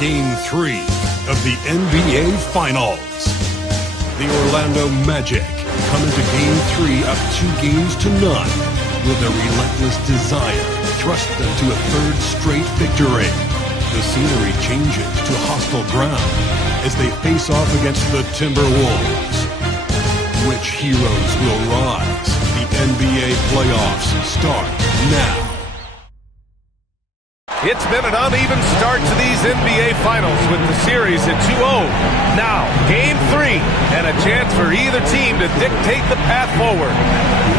Game 3 of the NBA Finals. The Orlando Magic come into Game 3 up 2-0 with a relentless desire thrust them to a third straight victory. The scenery changes to hostile ground as they face off against the Timberwolves. Which heroes will rise? The NBA playoffs start now. It's been an uneven start to these NBA Finals with the series at 2-0. Now, Game 3, and a chance for either team to dictate the path forward.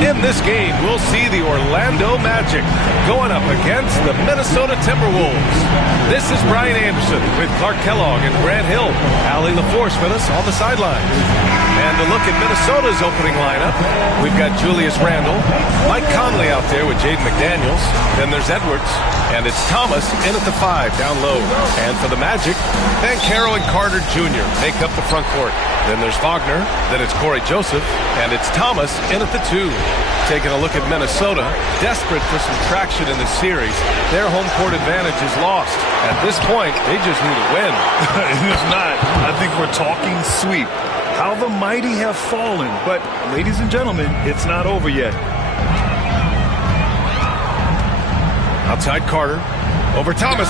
In this game, we'll see the Orlando Magic going up against the Minnesota Timberwolves. This is Brian Anderson with Clark Kellogg and Grant Hill. Allie LaForce with us on the sidelines. And to look at Minnesota's opening lineup, we've got Julius Randle, Mike Conley out there with Jaden McDaniels. Then there's Edwards, and it's Thomas in at the 5 down low. And for the Magic, Banchero and Carter Jr. make up the front court. Then there's Wagner, then it's Corey Joseph, and it's Thomas in at the 2. Taking a look at Minnesota, desperate for some traction in this series. Their home court advantage is lost. At this point, they just need a win. If not, I think we're talking sweep. How the mighty have fallen. But, ladies and gentlemen, it's not over yet. Outside Carter, over Thomas.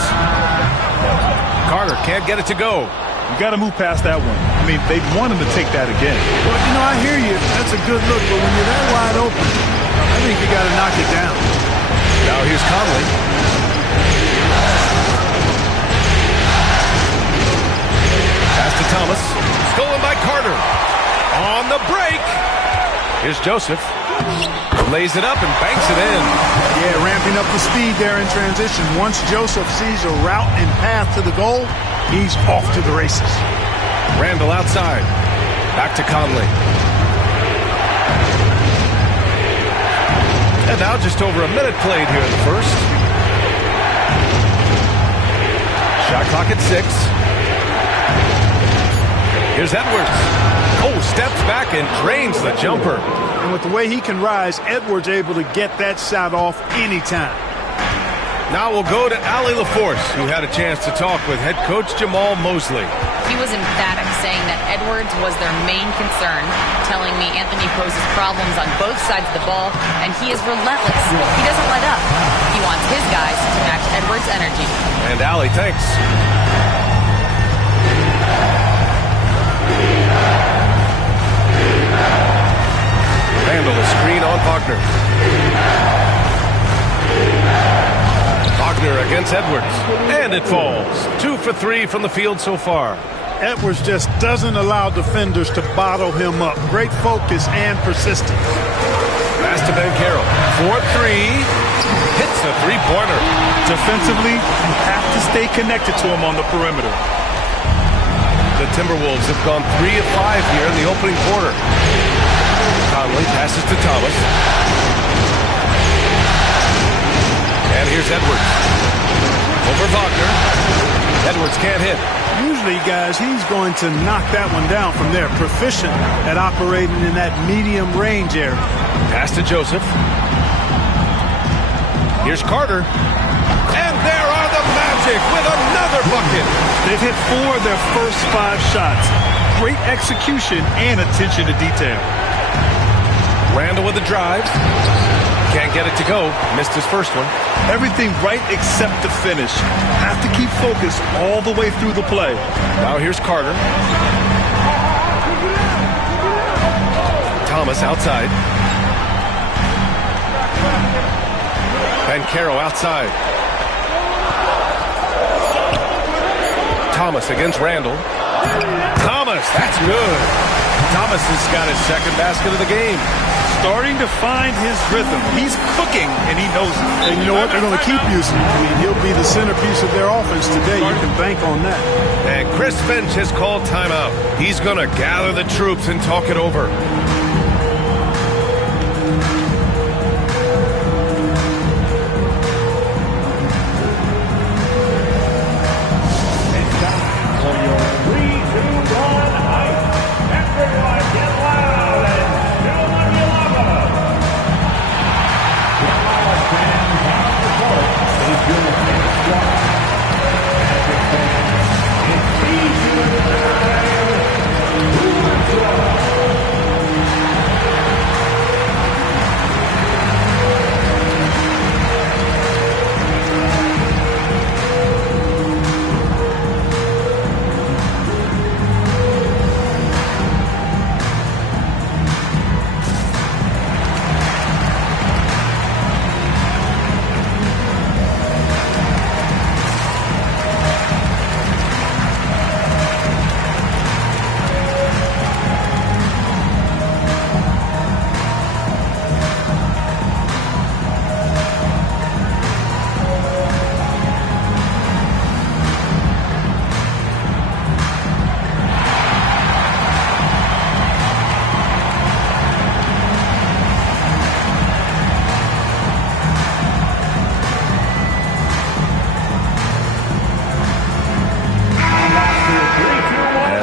Carter can't get it to go. You got to move past that one. I mean, they want him to take that again. Well, you know, I hear you. That's a good look, but when you're that wide open, I think you got to knock it down. Now here's Conley. Pass to Thomas. Stolen by Carter. On the break. Here's Joseph. Lays it up and banks it in. Yeah, ramping up the speed there in transition. Once Joseph sees a route and path to the goal, he's off to the races. Randle outside. Back to Conley. And now just over a minute played here in the first. Shot clock at 6. Here's Edwards. Oh, steps back and drains the jumper. And with the way he can rise, Edwards able to get that shot off anytime. Now we'll go to Allie LaForce, who had a chance to talk with head coach Jamal Mosley. He was emphatic, saying that Edwards was their main concern, telling me Anthony poses problems on both sides of the ball, and he is relentless. He doesn't let up. He wants his guys to match Edwards' energy. And Allie, thanks. Randle a screen on Wagner. Wagner against Edwards. And it falls. 2 for 3 from the field so far. Edwards just doesn't allow defenders to bottle him up. Great focus and persistence. Pass to Banchero. 4-3. Hits a three-pointer. Defensively, you have to stay connected to him on the perimeter. The Timberwolves have gone 3 of 5 here in the opening quarter. Conley passes to Thomas. And here's Edwards. Over Wagner. Edwards can't hit. Usually, guys, he's going to knock that one down from there. Proficient at operating in that medium range area. Pass to Joseph. Here's Carter. And there are the Magic with another bucket. They've hit 4 of their first 5 shots. Great execution and attention to detail. Randle with the drive. Can't get it to go. Missed his first one. Everything right except the finish. Have to keep focused all the way through the play. Now here's Carter. Thomas outside. Banchero outside. Thomas against Randle. Thomas, that's good. Thomas has got his second basket of the game. Starting to find his rhythm. He's cooking, and he knows it. And you know what? They're going to keep using him. I mean, he'll be the centerpiece of their offense today. You can bank on that. And Chris Finch has called timeout. He's going to gather the troops and talk it over.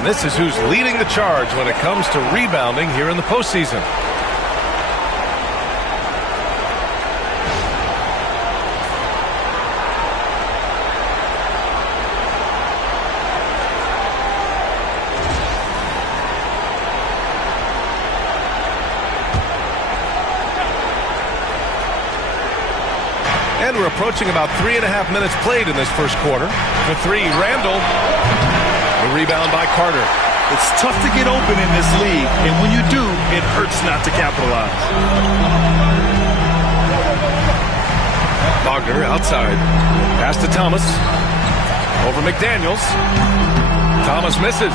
this is who's leading the charge when it comes to rebounding here in the postseason. And we're approaching about 3.5 minutes played in this first quarter. For three, Randall. The rebound by Carter. It's tough to get open in this league, and when you do, it hurts not to capitalize. Wagner outside. Pass to Thomas. Over McDaniels. Thomas misses.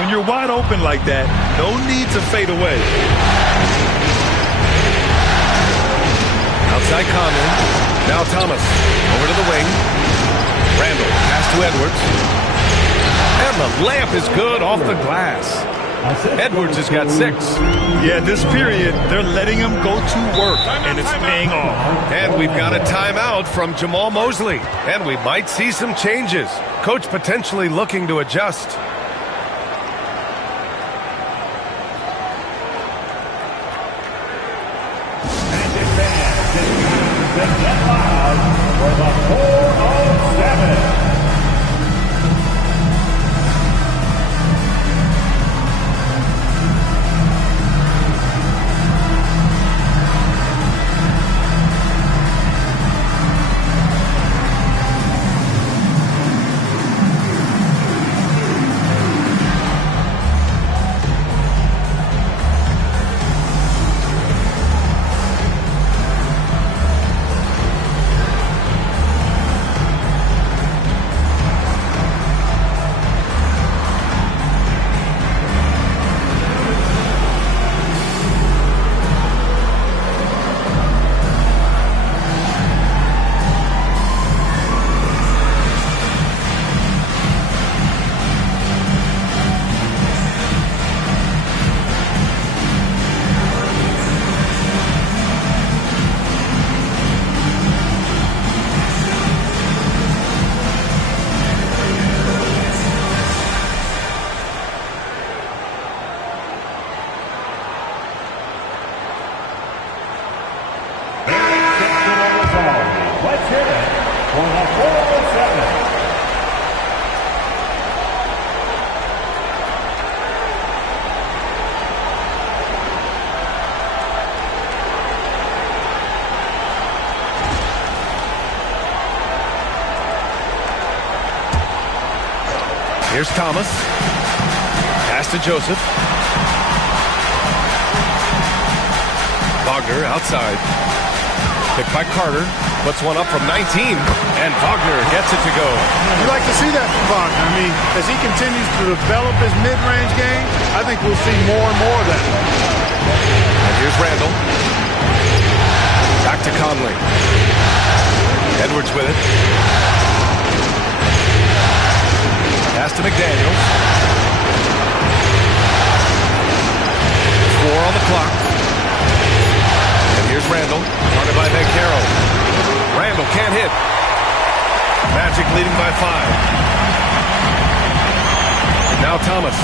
When you're wide open like that, no need to fade away. Outside Conley. Now Thomas, over to the wing. Randall, pass to Edwards. And the layup is good off the glass. Edwards has got 6. Yeah, this period, they're letting him go to work, and it's paying off. And we've got a timeout from Jamal Mosley. And we might see some changes. Coach potentially looking to adjust. Here's Thomas. Pass to Joseph. Wagner outside. Picked by Carter. Puts one up from 19. And Wagner gets it to go. You like to see that from Wagner. I mean, as he continues to develop his mid-range game, I think we'll see more and more of that. And here's Randall. Back to Conley. Edwards with it. Pass to McDaniels. 4 on the clock. And here's Randall. Guarded by Vancaro. Randall can't hit. Magic leading by 5. Now Thomas.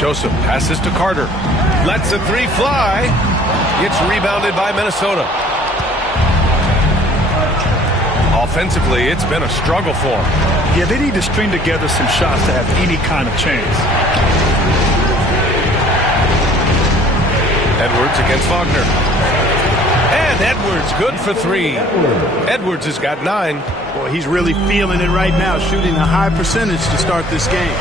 Joseph passes to Carter. Lets the 3 fly. It's rebounded by Minnesota. Offensively, it's been a struggle for them. Yeah, they need to string together some shots to have any kind of chance. Edwards against Wagner. And Edwards good for 3. Edwards has got 9. Boy, he's really feeling it right now, shooting a high percentage to start this game.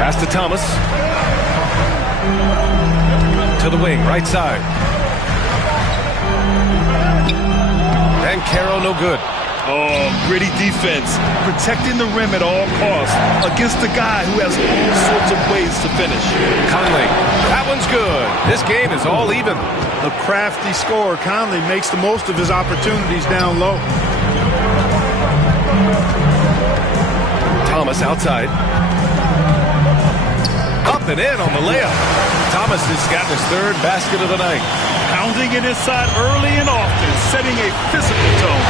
Pass to Thomas. To the wing, right side. And Caro no good. Oh, gritty defense. Protecting the rim at all costs against a guy who has all sorts of ways to finish. Conley. That one's good. This game is all even. A crafty scorer. Conley makes the most of his opportunities down low. Thomas outside. Up and in on the layup. Thomas has gotten his 3rd basket of the night. Pounding it inside early and often, setting a physical tone.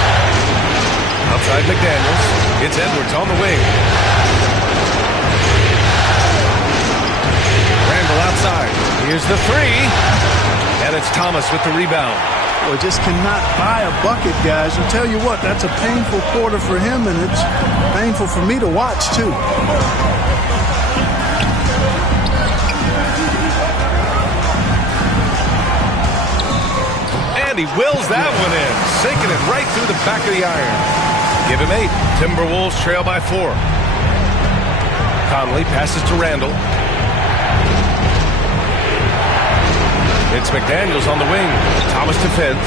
Outside McDaniels. It's Edwards on the wing. Randall outside. Here's the three. And it's Thomas with the rebound. Well, just cannot buy a bucket, guys. I'll tell you what, that's a painful quarter for him, and it's painful for me to watch, too. And he wills that one in, sinking it right through the back of the iron. Give him 8. Timberwolves trail by 4. Conley passes to Randall. It's McDaniels on the wing. Thomas defends.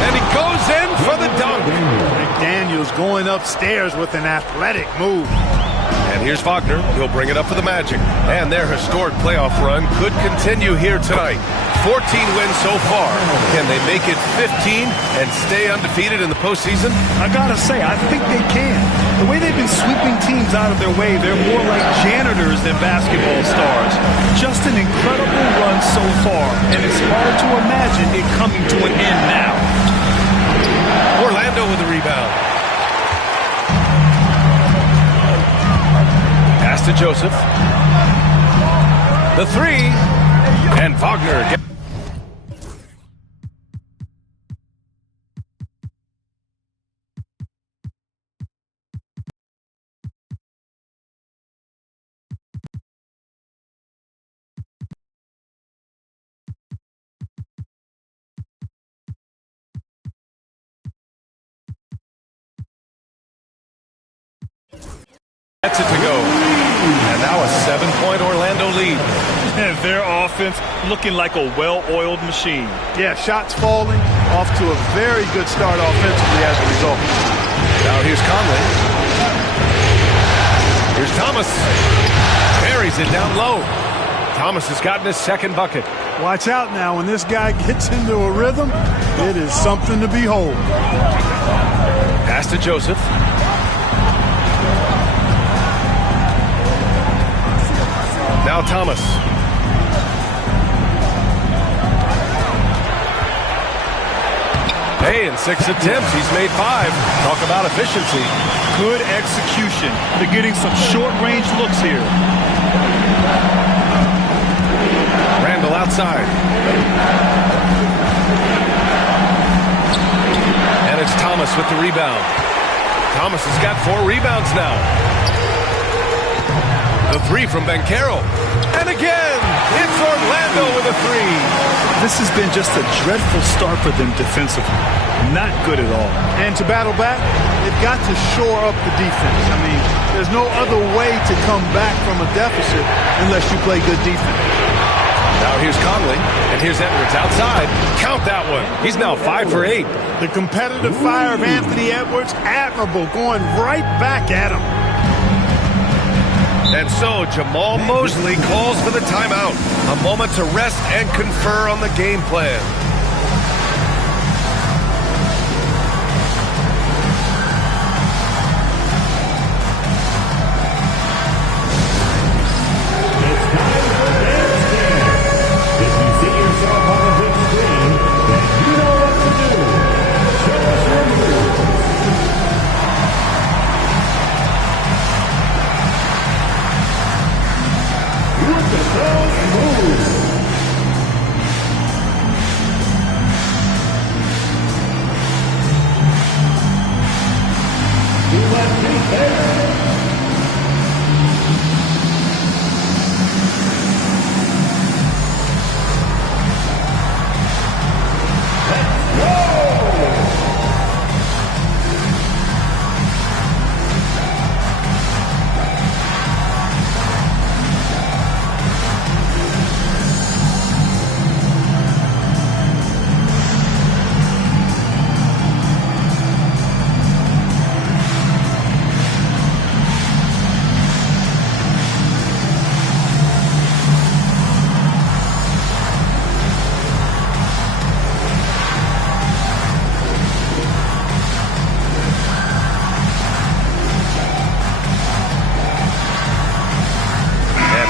And he goes in for the dunk. McDaniels going upstairs with an athletic move. And here's Wagner. He'll bring it up for the Magic. And their historic playoff run could continue here tonight. 14 wins so far. Can they make it 15 and stay undefeated in the postseason? I gotta say, I think they can. The way they've been sweeping teams out of their way, they're more like janitors than basketball stars. Just an incredible run so far, and it's hard to imagine it coming to an end now. Orlando with the rebound. Pass to Joseph. The three. And Wagner gets... That's it to go. And now a 7-point Orlando lead. And their offense looking like a well-oiled machine. Yeah, shots falling, off to a very good start offensively as a result. Now here's Conley. Here's Thomas. Buries it down low. Thomas has gotten his second bucket. Watch out now. When this guy gets into a rhythm, it is something to behold. Pass to Joseph. Now Thomas. Hey, in 6 attempts, he's made 5. Talk about efficiency. Good execution. They're getting some short-range looks here. Randall outside. And it's Thomas with the rebound. Thomas has got 4 rebounds now. The three from Banchero. And again, it's Orlando with a 3. This has been just a dreadful start for them defensively. Not good at all. And to battle back, they've got to shore up the defense. I mean, there's no other way to come back from a deficit unless you play good defense. Now here's Conley, and here's Edwards outside. Count that one. He's now 5 for 8. The competitive fire of Anthony Edwards, admirable, going right back at him. And so Jamal Mosley calls for the timeout. A moment to rest and confer on the game plan.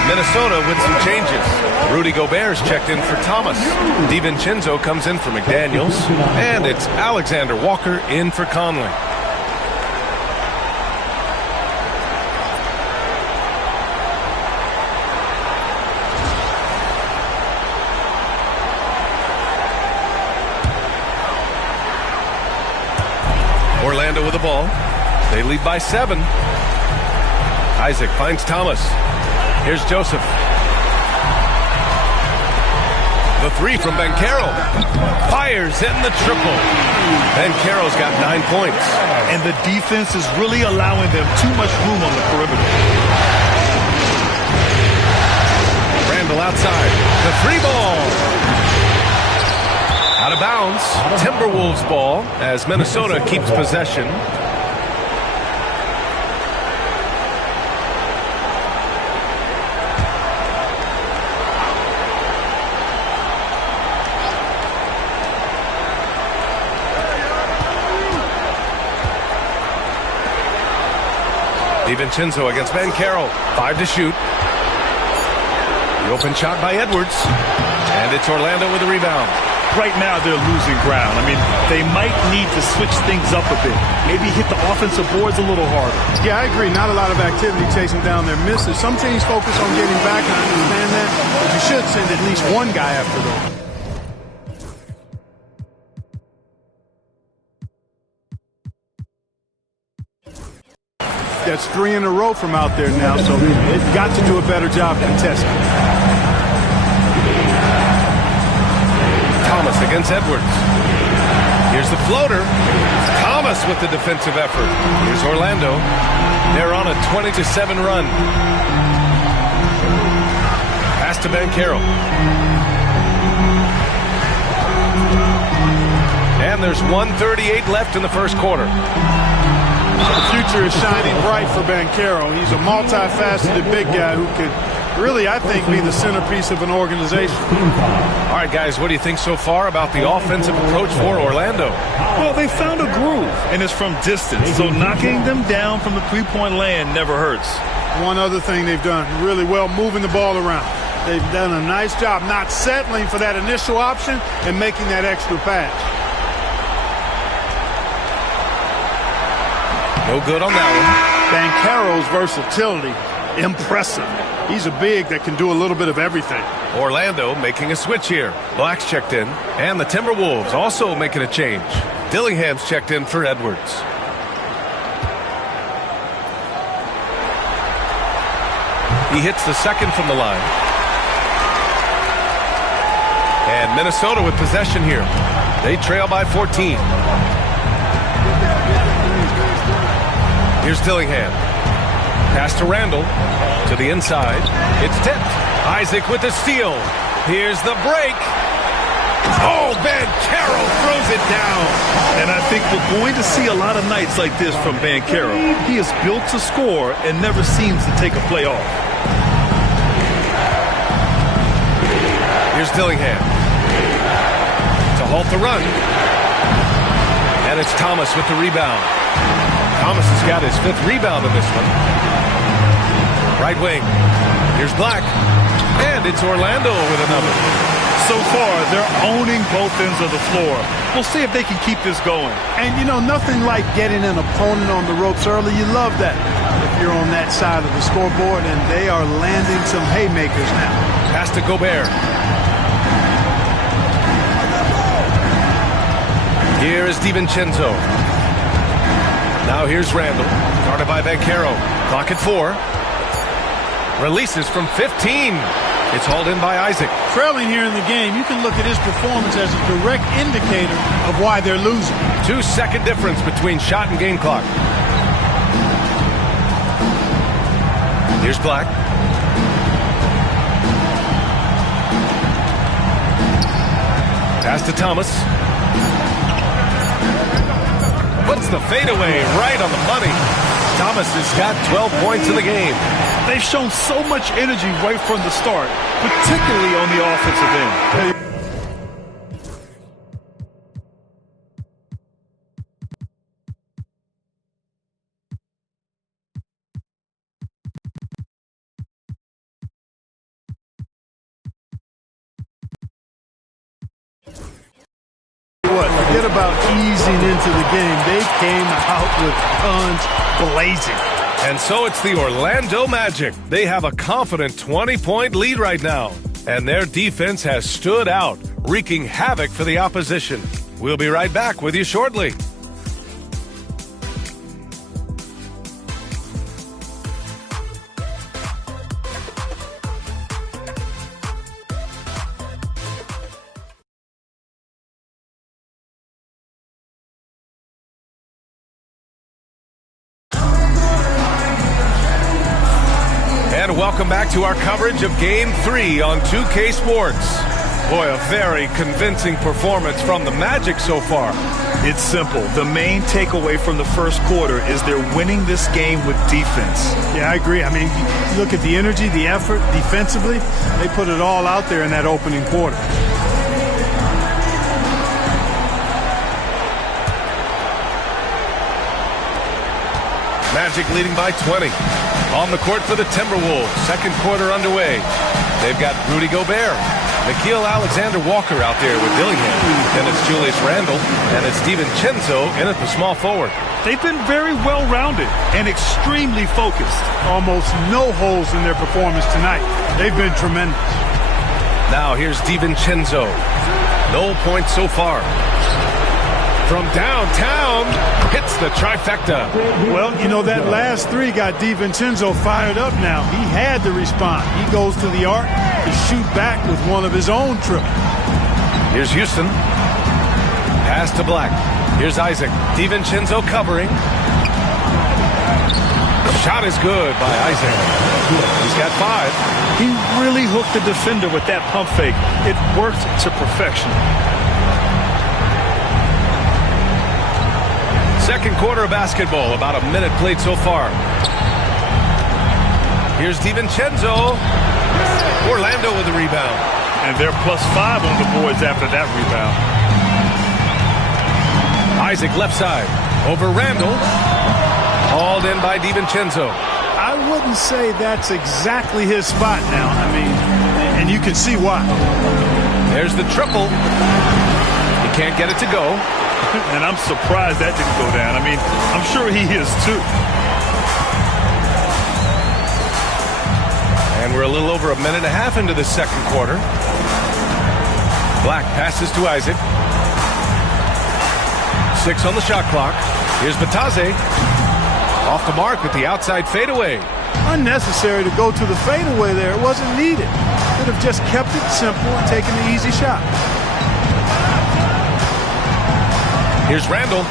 Minnesota with some changes. Rudy Gobert's checked in for Thomas. DiVincenzo comes in for McDaniels. And it's Alexander Walker in for Conley. Orlando with the ball. They lead by 7. Isaac finds Thomas. Here's Joseph. The 3 from Banchero. Fires in the triple. Banchero's got 9 points. And the defense is really allowing them too much room on the perimeter. Randall outside. The 3 ball. Out of bounds. Timberwolves ball as Minnesota keeps possession. DiVincenzo against Banchero. 5 to shoot. The open shot by Edwards. And it's Orlando with a rebound. Right now they're losing ground. I mean, they might need to switch things up a bit. Maybe hit the offensive boards a little harder. Yeah, I agree. Not a lot of activity chasing down their misses. Some teams focus on getting back, and I understand that. But you should send at least one guy after them. That's 3 in a row from out there now, so they've got to do a better job contesting. Thomas against Edwards. Here's the floater. Thomas with the defensive effort. Here's Orlando. They're on a 20-7 run. Pass to Banchero. And there's 1:38 left in the first quarter. The future is shining bright for Banchero. He's a multifaceted big guy who could really, I think, be the centerpiece of an organization. All right, guys, what do you think so far about the offensive approach for Orlando? Well, they found a groove, and it's from distance. So knocking them down from the three-point land never hurts. One other thing they've done really well, moving the ball around. They've done a nice job not settling for that initial option and making that extra pass. No good on that one. Banchero's versatility, impressive. He's a big that can do a little bit of everything. Orlando making a switch here. Black's checked in, and the Timberwolves also making a change. Dillingham's checked in for Edwards. He hits the second from the line. And Minnesota with possession here. They trail by 14. Here's Dillingham. Pass to Randall. To the inside. It's tipped. Isaac with the steal. Here's the break. Oh, Banchero throws it down. And I think we're going to see a lot of nights like this from Banchero. He is built to score and never seems to take a play off. Here's Dillingham. To halt the run. And it's Thomas with the rebound. Thomas has got his 5th rebound in this one. Right wing. Here's Black. And it's Orlando with another. So far, they're owning both ends of the floor. We'll see if they can keep this going. And, you know, nothing like getting an opponent on the ropes early. You love that if you're on that side of the scoreboard, and they are landing some haymakers now. Pass to Gobert. Here is DiVincenzo. Now here's Randall. Guarded by Banchero. Clock at 4. Releases from 15. It's hauled in by Isaac. Trailing here in the game, you can look at his performance as a direct indicator of why they're losing. 2-second difference between shot and game clock. Here's Black. Pass to Thomas. Puts the fadeaway right on the money. Thomas has got 12 points in the game. They've shown so much energy right from the start, particularly on the offensive end. forget about easing into the game. They came out with guns blazing. And so it's the Orlando Magic. They have a confident 20-point lead right now. And their defense has stood out, wreaking havoc for the opposition. We'll be right back with you shortly. And welcome back to our coverage of Game 3 on 2K Sports. Boy, a very convincing performance from the Magic so far. It's simple. The main takeaway from the first quarter is they're winning this game with defense. Yeah, I agree. I mean, look at the energy, the effort defensively. They put it all out there in that opening quarter. Magic leading by 20. On the court for the Timberwolves. Second quarter underway. They've got Rudy Gobert, Nickeil Alexander-Walker out there with Dillingham. Then it's Julius Randle, and it's DiVincenzo in at the small forward. They've been very well-rounded and extremely focused. Almost no holes in their performance tonight. They've been tremendous. Now here's DiVincenzo. No points so far. From downtown, hits the trifecta. Well, you know, that last three got DiVincenzo fired up now. He had to respond. He goes to the arc to shoot back with one of his own triples. Here's Houston. Pass to Black. Here's Isaac. DiVincenzo covering. Shot is good by Isaac. He's got 5. He really hooked the defender with that pump fake. It worked to perfection. Second quarter of basketball, about a minute played so far. Here's DiVincenzo. Orlando with the rebound. And they're +5 on the boards after that rebound. Isaac left side. Over Randle. Hauled in by DiVincenzo. I wouldn't say that's exactly his spot now. I mean, and you can see why. There's the triple. He can't get it to go. And I'm surprised that didn't go down. I mean, I'm sure he is too. And we're a little over a minute and a half into the second quarter. Black passes to Isaac. 6 on the shot clock. Here's Batase. Off the mark with the outside fadeaway. Unnecessary to go to the fadeaway there. It wasn't needed. Could have just kept it simple and taken the easy shot. Here's Randle.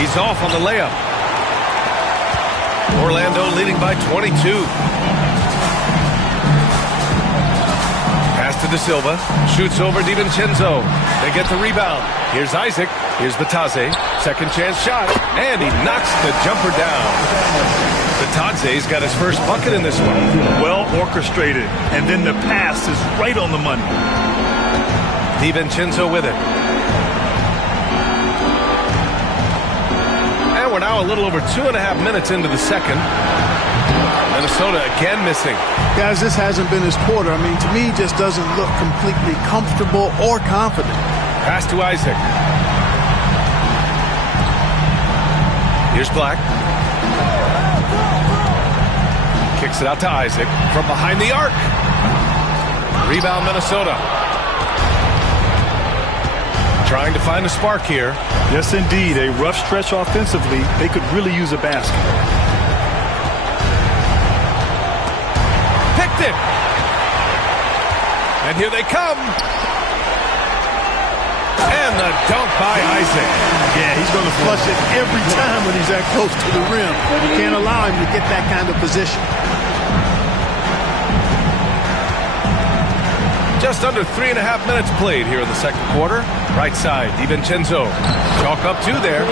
He's off on the layup. Orlando leading by 22. Pass to De Silva. Shoots over DiVincenzo. They get the rebound. Here's Isaac. Here's Batase. Second chance shot. And he knocks the jumper down. Batase's got his first bucket in this one. Well orchestrated. And then the pass is right on the money. DiVincenzo with it. And we're now a little over 2.5 minutes into the second. Minnesota again missing. Guys, this hasn't been his quarter. I mean, to me, just doesn't look completely comfortable or confident. Pass to Isaac. Here's Black. Kicks it out to Isaac from behind the arc. Rebound Minnesota. Trying to find a spark here. Yes, indeed. A rough stretch offensively. They could really use a basket. Picked it. And here they come. And the dunk by Isaac. Yeah, he's going to flush it every time when he's that close to the rim. You can't allow him to get that kind of position. Just under 3.5 minutes played here in the second quarter. Right side, DiVincenzo. Chalk up 2 there.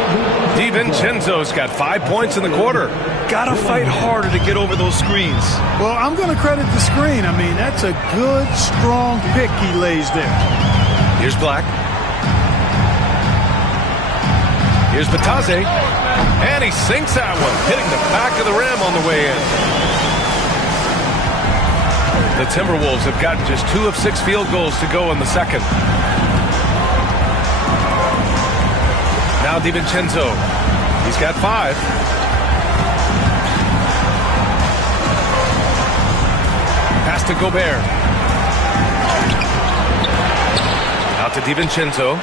DiVincenzo's got 5 points in the quarter. Gotta fight harder to get over those screens. Well, I'm going to credit the screen. I mean, that's a good, strong pick he lays there. Here's Black. Here's Batase. And he sinks that one, hitting the back of the rim on the way in. The Timberwolves have gotten just 2 of 6 field goals to go in the second. Now DiVincenzo. He's got 5. Pass to Gobert. Out to DiVincenzo.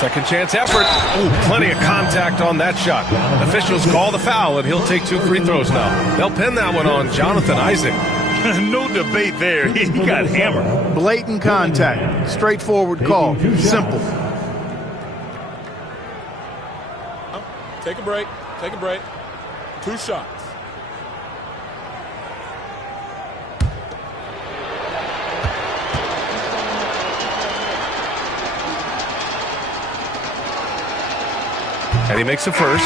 Second chance effort. Oh, plenty of contact on that shot. Officials call the foul, and he'll take 2 free throws now. They'll pin that one on Jonathan Isaac. No debate there. He got hammered. Blatant contact. Straightforward call. Simple. Take a break. Take a break. 2 shots. And he makes a first.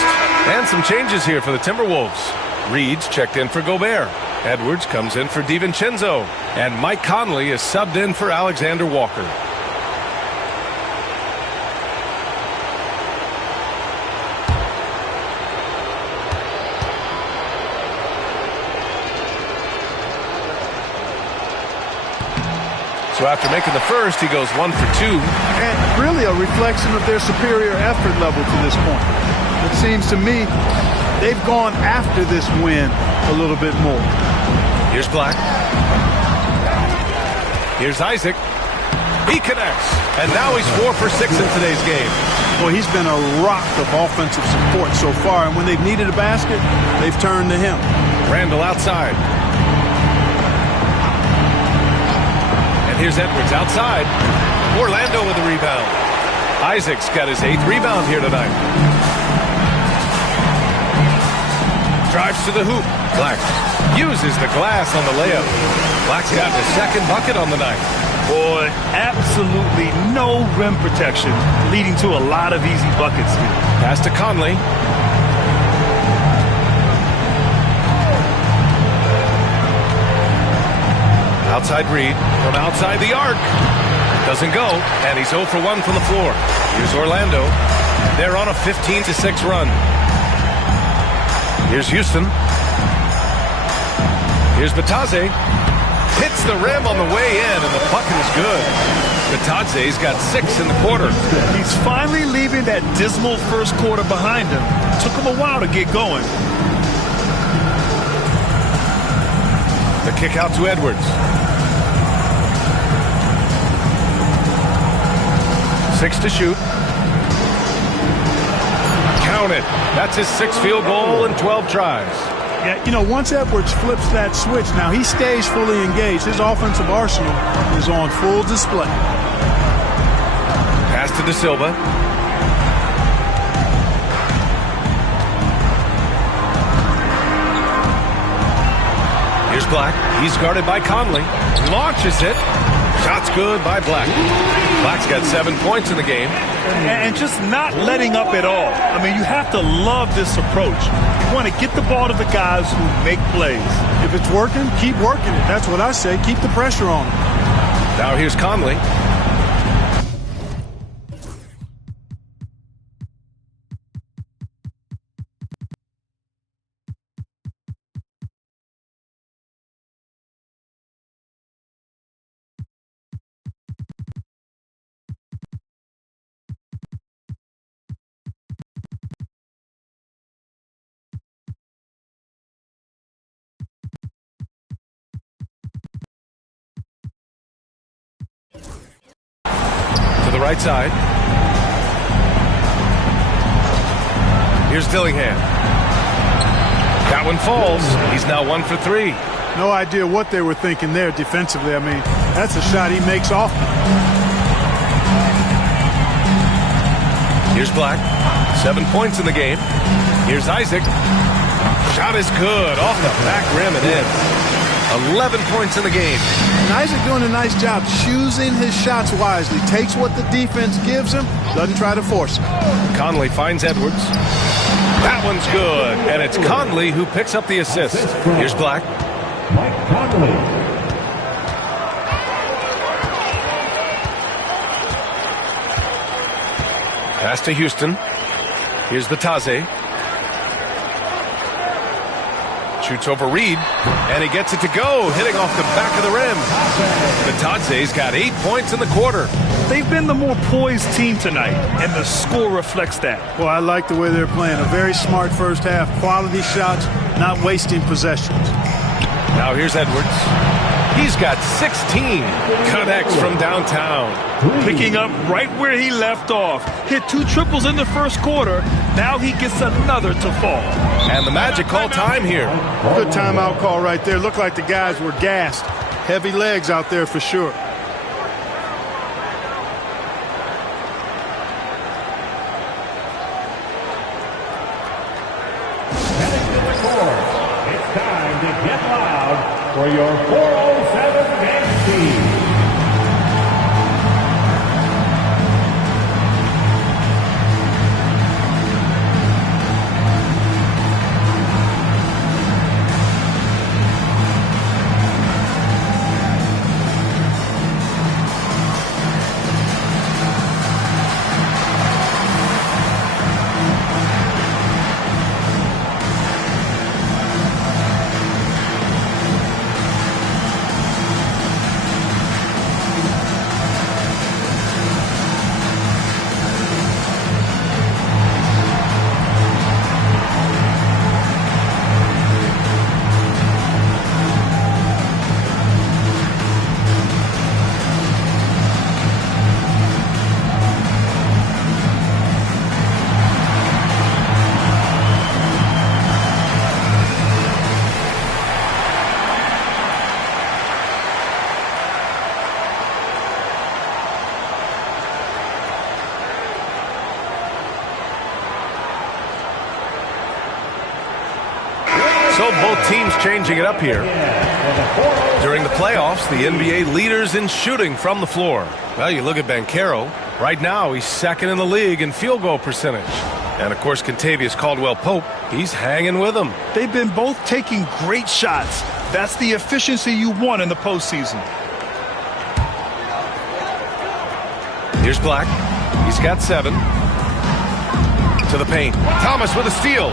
And some changes here for the Timberwolves. Reed's checked in for Gobert. Edwards comes in for DiVincenzo. And Mike Conley is subbed in for Alexander Walker. So after making the first, he goes 1 for 2. And really a reflection of their superior effort level to this point. It seems to me they've gone after this win a little bit more. Here's Black. Here's Isaac. He connects. And now he's 4 for 6 in today's game. Well, he's been a rock of offensive support so far. And when they've needed a basket, they've turned to him. Randall outside. Here's Edwards outside. Orlando with the rebound. Isaac's got his 8th rebound here tonight. Drives to the hoop. Black uses the glass on the layup. Black's got his 2nd bucket on the night. Boy, absolutely no rim protection, leading to a lot of easy buckets here. Pass to Conley. Outside Reed from outside the arc. Doesn't go, and he's 0 for 1 from the floor. Here's Orlando. They're on a 15-6 run. Here's Houston. Here's Batadze. Hits the rim on the way in, and the bucket is good. Batadze's got 6 in the quarter. He's finally leaving that dismal first quarter behind him. Took him a while to get going. The kick out to Edwards. 6 to shoot. Count it. That's his 6th field goal in 12 tries. Yeah, you know, once Edwards flips that switch, now he stays fully engaged. His offensive arsenal is on full display. Pass to De Silva. Here's Black. He's guarded by Conley. Launches it. Shot's good by Black. Black's got 7 points in the game. And just not letting up at all. I mean, you have to love this approach. You want to get the ball to the guys who make plays. If it's working, keep working it. That's what I say. Keep the pressure on him. Now here's Conley. To the right side. Here's Dillingham. That one falls. He's now 1 for 3. No idea what they were thinking there defensively. I mean, that's a shot he makes often. Here's Black. 7 points in the game. Here's Isaac. Shot is good. Off the back rim and in. 11 points in the game. And Isaac doing a nice job choosing his shots wisely. Takes what the defense gives him, doesn't try to force it. Conley finds Edwards. That one's good. And it's Conley who picks up the assist. Here's Black. Mike Conley. Pass to Houston. Here's Batadze. Shoots over Reed, and he gets it to go, hitting off the back of the rim. Batadze's got 8 points in the quarter. They've been the more poised team tonight, and the score reflects that. Well, I like the way they're playing. A very smart first half. Quality shots, not wasting possessions. Now here's Edwards. He's got 16. Connects from downtown. Picking up right where he left off. Hit 2 triples in the first quarter. Now he gets another to fall. And the Magic call time here. Good timeout call right there. Looked like the guys were gassed. Heavy legs out there for sure. It's time to get loud for your 407 game team. So both teams changing it up here. During the playoffs, the NBA leaders in shooting from the floor. Well, you look at Banchero. Right now, he's second in the league in field goal percentage. And, of course, Kentavious Caldwell-Pope, he's hanging with them. They've been both taking great shots. That's the efficiency you want in the postseason. Here's Black. He's got 7. To the paint. Thomas with a steal.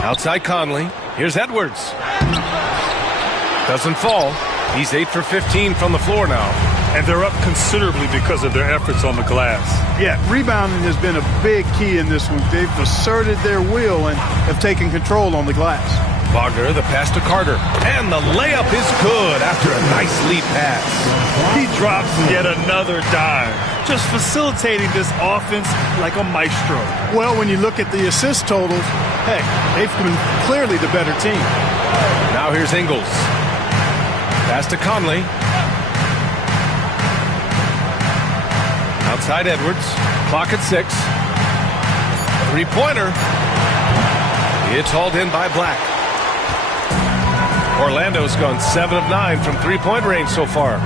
Outside Conley. Here's Edwards. Doesn't fall. He's 8 for 15 from the floor now. And they're up considerably because of their efforts on the glass. Yeah, rebounding has been a big key in this one. They've asserted their will and have taken control on the glass. Wagner, the pass to Carter. And the layup is good after a nice lead pass. He drops yet another dime, just facilitating this offense like a maestro. Well, when you look at the assist totals, heck, they've been clearly the better team. Now here's Ingles. Pass to Conley. Outside Edwards. Clock at 6. 3-pointer. It's hauled in by Black. Orlando's gone 7 of 9 from 3-point range so far.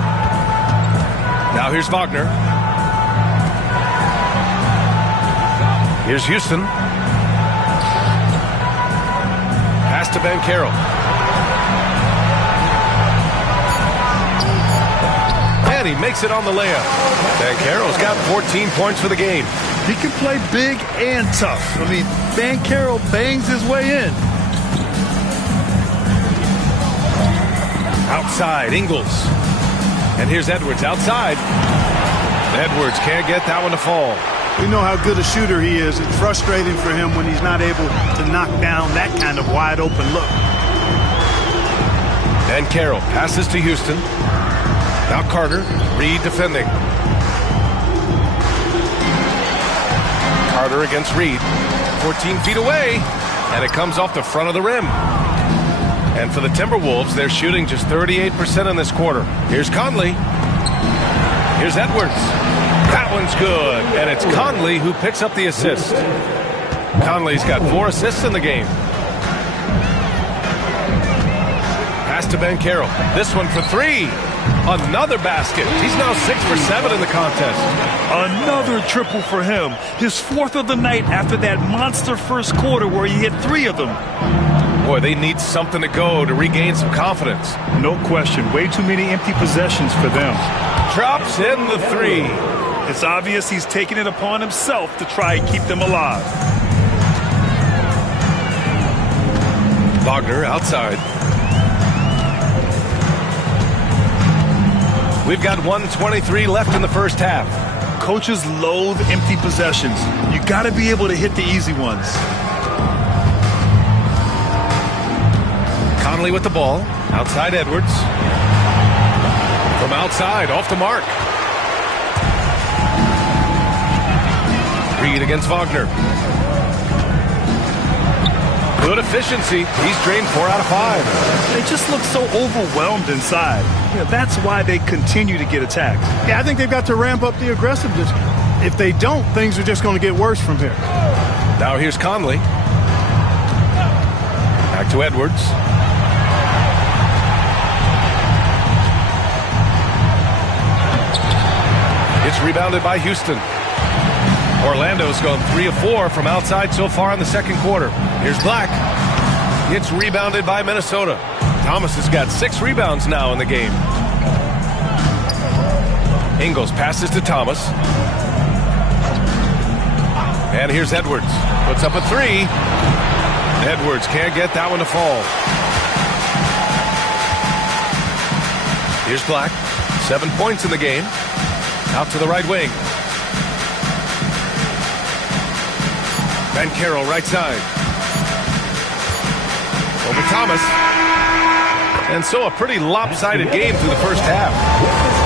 Now here's Wagner. Here's Houston. Pass to Banchero. And he makes it on the layup. Banchero's got 14 points for the game. He can play big and tough. I mean, Banchero bangs his way in. Outside, Ingles. And here's Edwards outside. Edwards can't get that one to fall. We know how good a shooter he is. It's frustrating for him when he's not able to knock down that kind of wide open look. And Carroll passes to Houston. Now Carter, Reed defending. Carter against Reed. 14 feet away. And it comes off the front of the rim. And for the Timberwolves, they're shooting just 38% in this quarter. Here's Conley. Here's Edwards. That one's good. And it's Conley who picks up the assist. Conley's got 4 assists in the game. Pass to Banchero. This one for 3. Another basket. He's now 6 for 7 in the contest. Another triple for him. His 4th of the night after that monster first quarter where he hit 3 of them. Boy, they need something to go to regain some confidence. No question. Way too many empty possessions for them. Drops in the 3. It's obvious he's taking it upon himself to try and keep them alive. Wagner outside. We've got 1:23 left in the first half. Coaches loathe empty possessions. You got to be able to hit the easy ones. Conley with the ball. Outside Edwards. From outside, off the mark. Reed against Wagner. Good efficiency. He's drained 4 out of 5. They just look so overwhelmed inside. That's why they continue to get attacked. Yeah, I think they've got to ramp up the aggressiveness. If they don't, things are just going to get worse from here. Now here's Conley. Back to Edwards. It's rebounded by Houston. Orlando's gone 3 of 4 from outside so far in the second quarter. Here's Black. It's rebounded by Minnesota. Thomas has got 6 rebounds now in the game. Ingles passes to Thomas. And here's Edwards. Puts up a 3. Edwards can't get that one to fall. Here's Black. 7 points in the game. Out to the right wing. Carroll right side. Over Thomas. And so a pretty lopsided game through the first half.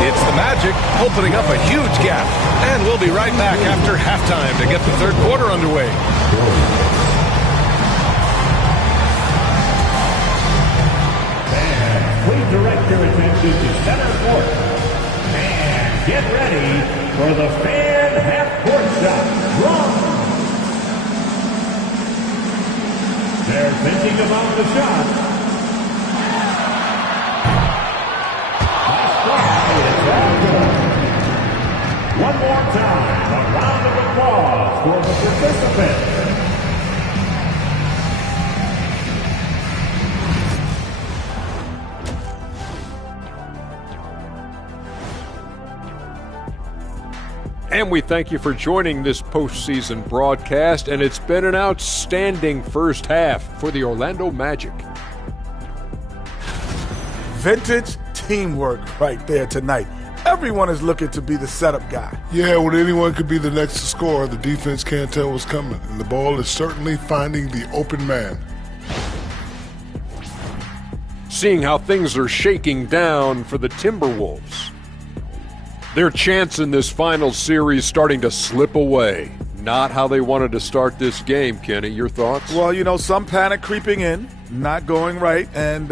It's the Magic opening up a huge gap. And we'll be right back after halftime to get the third quarter underway. And please direct your attention to center court. And get ready for the fan half-court shot. Wrong. They're thinking about the shot. That's right. It's all good. One more time, a round of applause for the participants. And we thank you for joining this postseason broadcast, and it's been an outstanding first half for the Orlando Magic. Vintage teamwork right there tonight. Everyone is looking to be the setup guy. Yeah, when anyone could be the next to score, the defense can't tell what's coming, and the ball is certainly finding the open man. Seeing how things are shaking down for the Timberwolves. Their chance in this final series starting to slip away. Not how they wanted to start this game, Kenny. Your thoughts? Well, some panic creeping in, not going right, and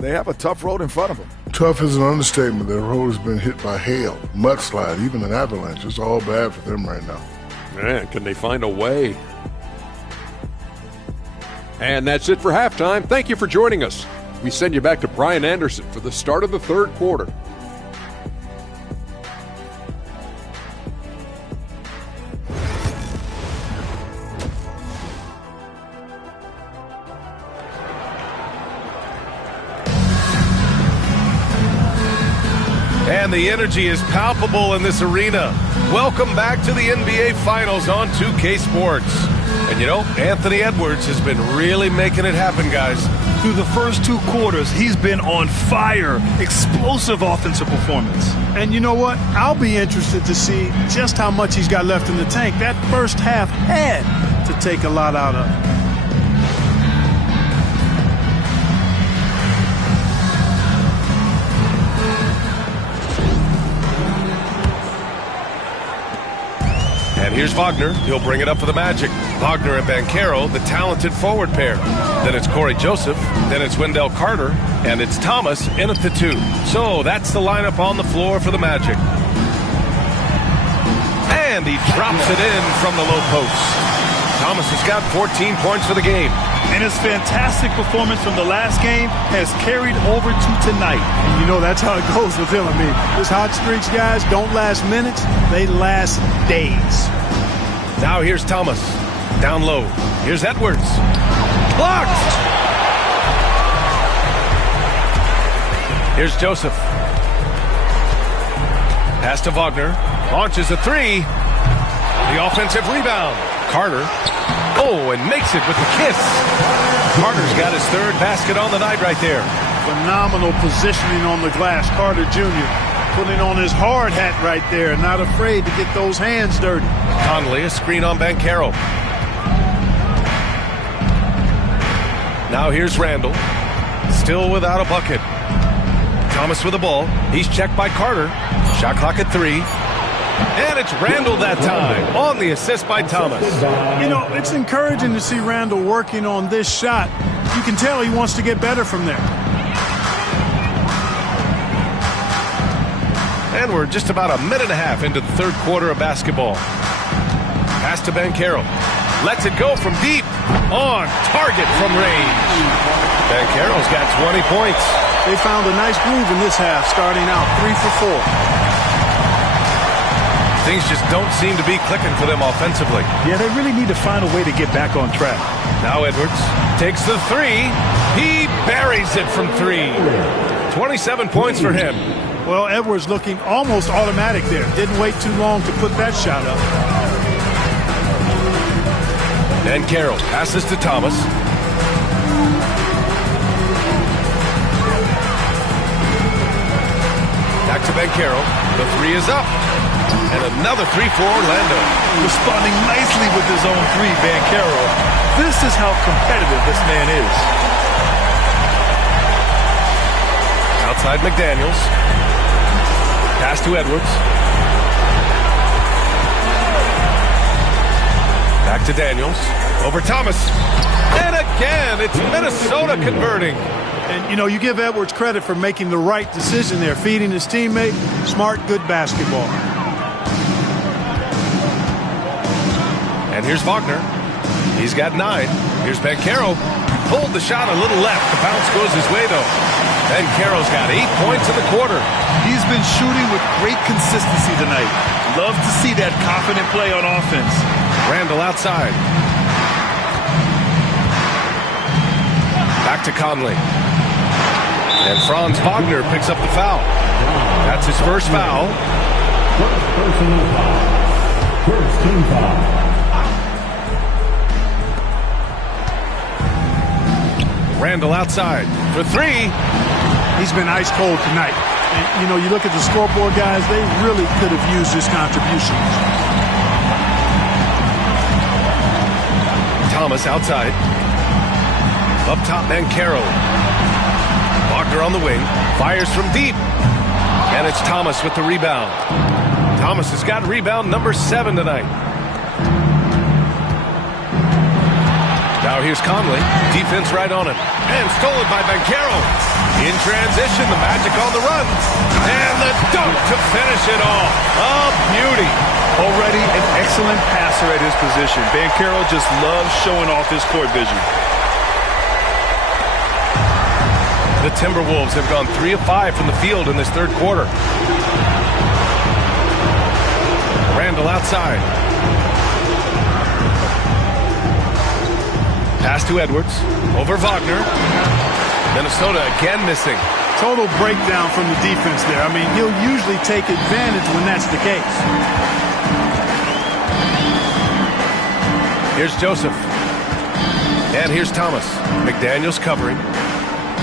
they have a tough road in front of them. Tough is an understatement. Their road has been hit by hail, mudslide, even an avalanche. It's all bad for them right now. Man, can they find a way? And that's it for halftime. Thank you for joining us. We send you back to Brian Anderson for the start of the third quarter. And the energy is palpable in this arena. Welcome back to the NBA Finals on 2K Sports. And Anthony Edwards has been really making it happen, guys. Through the first 2 quarters, he's been on fire. Explosive offensive performance. And you know what? I'll be interested to see just how much he's got left in the tank. That first half had to take a lot out of him. And here's Wagner. He'll bring it up for the Magic. Wagner and Banchero, the talented forward pair. Then it's Corey Joseph. Then it's Wendell Carter. And it's Thomas in at the 2. So that's the lineup on the floor for the Magic. And he drops it in from the low post. Thomas has got 14 points for the game. And his fantastic performance from the last game has carried over to tonight. And that's how it goes with him. His hot streaks, guys, don't last minutes. They last days. Now here's Thomas. Down low. Here's Edwards. Blocked! Here's Joseph. Pass to Wagner. Launches a 3. The offensive rebound. Carter. Oh, and makes it with the kiss. Carter's got his third basket on the night right there. Phenomenal positioning on the glass. Carter Jr. putting on his hard hat right there. Not afraid to get those hands dirty. Conley, a screen on Banchero. Now here's Randall. Still without a bucket. Thomas with the ball. He's checked by Carter. Shot clock at 3. And it's Randall that time on the assist by Thomas. You know, it's encouraging to see Randall working on this shot. You can tell he wants to get better from there. And we're just about a minute and a half into the third quarter of basketball. Pass to Banchero. Lets it go from deep. On target from range. Banchero's got 20 points. They found a nice groove in this half, starting out 3 for 4. Things just don't seem to be clicking for them offensively. Yeah, they really need to find a way to get back on track. Now Edwards takes the 3. He buries it from 3. 27 points for him. Well, Edwards looking almost automatic there. Didn't wait too long to put that shot up. And Carroll passes to Thomas. Back to Banchero. The 3 is up. And another 3 for Orlando. Responding nicely with his own 3, Banchero. This is how competitive this man is. Outside McDaniels. Pass to Edwards. Back to Daniels. Over Thomas. And again, it's Minnesota converting. And, you know, you give Edwards credit for making the right decision there, feeding his teammate. Smart, good basketball. And here's Wagner. He's got 9. Here's Banchero. Pulled the shot a little left. The bounce goes his way, though. Banchero's got 8 points in the quarter. He's been shooting with great consistency tonight. Love to see that confident play on offense. Randall outside. Back to Conley. And Franz Wagner picks up the foul. That's his first foul. First personal foul. First team foul. Randall outside for 3. He's been ice cold tonight. And, you know, you look at the scoreboard, guys, they really could have used his contributions. Thomas outside. Up top, Banchero. Wagner on the wing. Fires from deep. And it's Thomas with the rebound. Thomas has got rebound number 7 tonight. Now here's Conley. Defense right on him. And stolen by Banchero. In transition, the Magic on the run. And the dunk to finish it off. A beauty. Already an excellent passer at his position. Banchero just loves showing off his court vision. The Timberwolves have gone 3 of 5 from the field in this third quarter. Randall outside. Pass to Edwards. Over Wagner. Minnesota again missing. Total breakdown from the defense there. I mean, he'll usually take advantage when that's the case. Here's Joseph. And here's Thomas. McDaniels covering.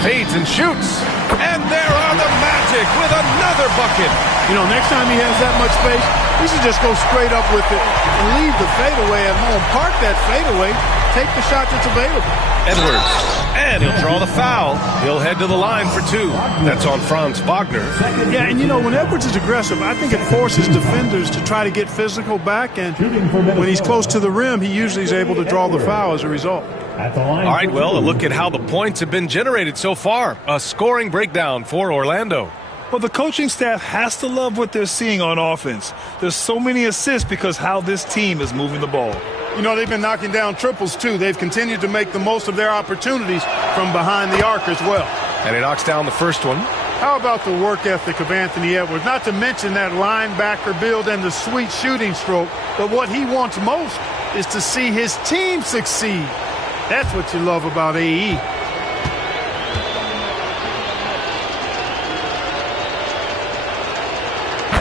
Fades and shoots. And there are the Magic with another bucket. You know, next time he has that much space, he should just go straight up with it and leave the fadeaway at home. Park that fadeaway. Take the shot that's available. Edwards. And he'll draw the foul. He'll head to the line for 2. That's on Franz Wagner. Yeah, and you know, when Edwards is aggressive, I think it forces defenders to try to get physical back. And when he's close to the rim, he usually is able to draw the foul as a result. All right, well, a look at how the points have been generated so far. A scoring breakdown for Orlando. Well, the coaching staff has to love what they're seeing on offense. There's so many assists because how this team is moving the ball. You know, they've been knocking down triples, too. They've continued to make the most of their opportunities from behind the arc as well. And he knocks down the first one. How about the work ethic of Anthony Edwards? Not to mention that linebacker build and the sweet shooting stroke. But what he wants most is to see his team succeed. That's what you love about AE.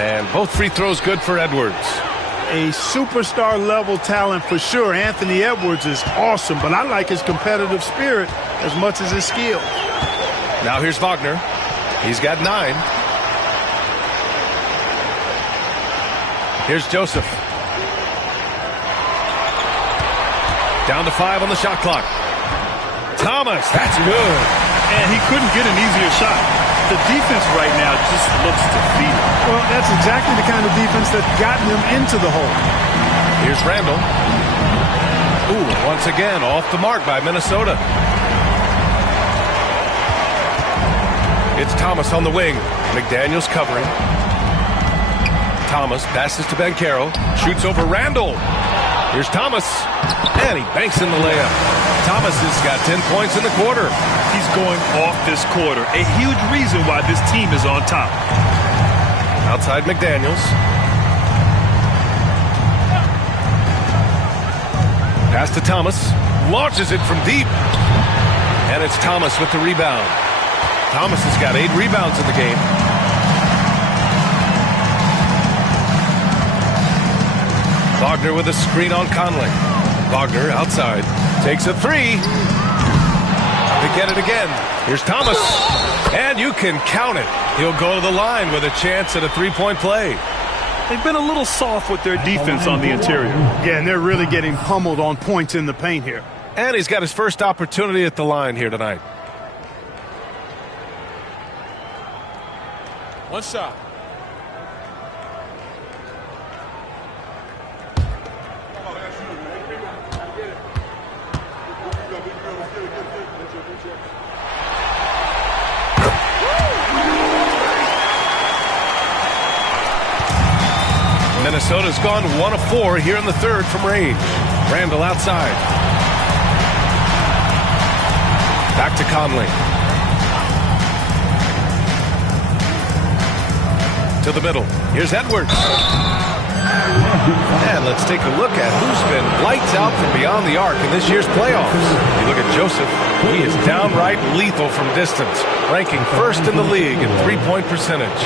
And both free throws good for Edwards. a superstar level talent for sure. Anthony Edwards is awesome, but I like his competitive spirit as much as his skill. Now here's Wagner. He's got 9. Here's Joseph. Down to 5 on the shot clock. Thomas, that's good. And he couldn't get an easier shot. The defense right now just looks defeated. Well, that's exactly the kind of defense that got them into the hole. Here's Randall. Ooh, once again, off the mark by Minnesota. It's Thomas on the wing. McDaniels covering. Thomas passes to Banchero. Shoots over Randall. Here's Thomas. And he banks in the layup. Thomas has got 10 points in the quarter. He's going off this quarter. A huge reason why this team is on top. Outside McDaniels. Pass to Thomas. Launches it from deep. And it's Thomas with the rebound. Thomas has got 8 rebounds in the game. Wagner with a screen on Conley. Wagner outside. Takes a 3. They get it again. Here's Thomas. And you can count it. He'll go to the line with a chance at a 3-point play. They've been a little soft with their defense on the interior. Yeah, and they're really getting pummeled on points in the paint here. And he's got his first opportunity at the line here tonight. One shot. Minnesota's gone 1 of 4 here in the third from range. Randall outside. Back to Conley. To the middle. Here's Edwards. And let's take a look at who's been lights out from beyond the arc in this year's playoffs. You look at Joseph. He is downright lethal from distance, ranking first in the league in three-point percentage.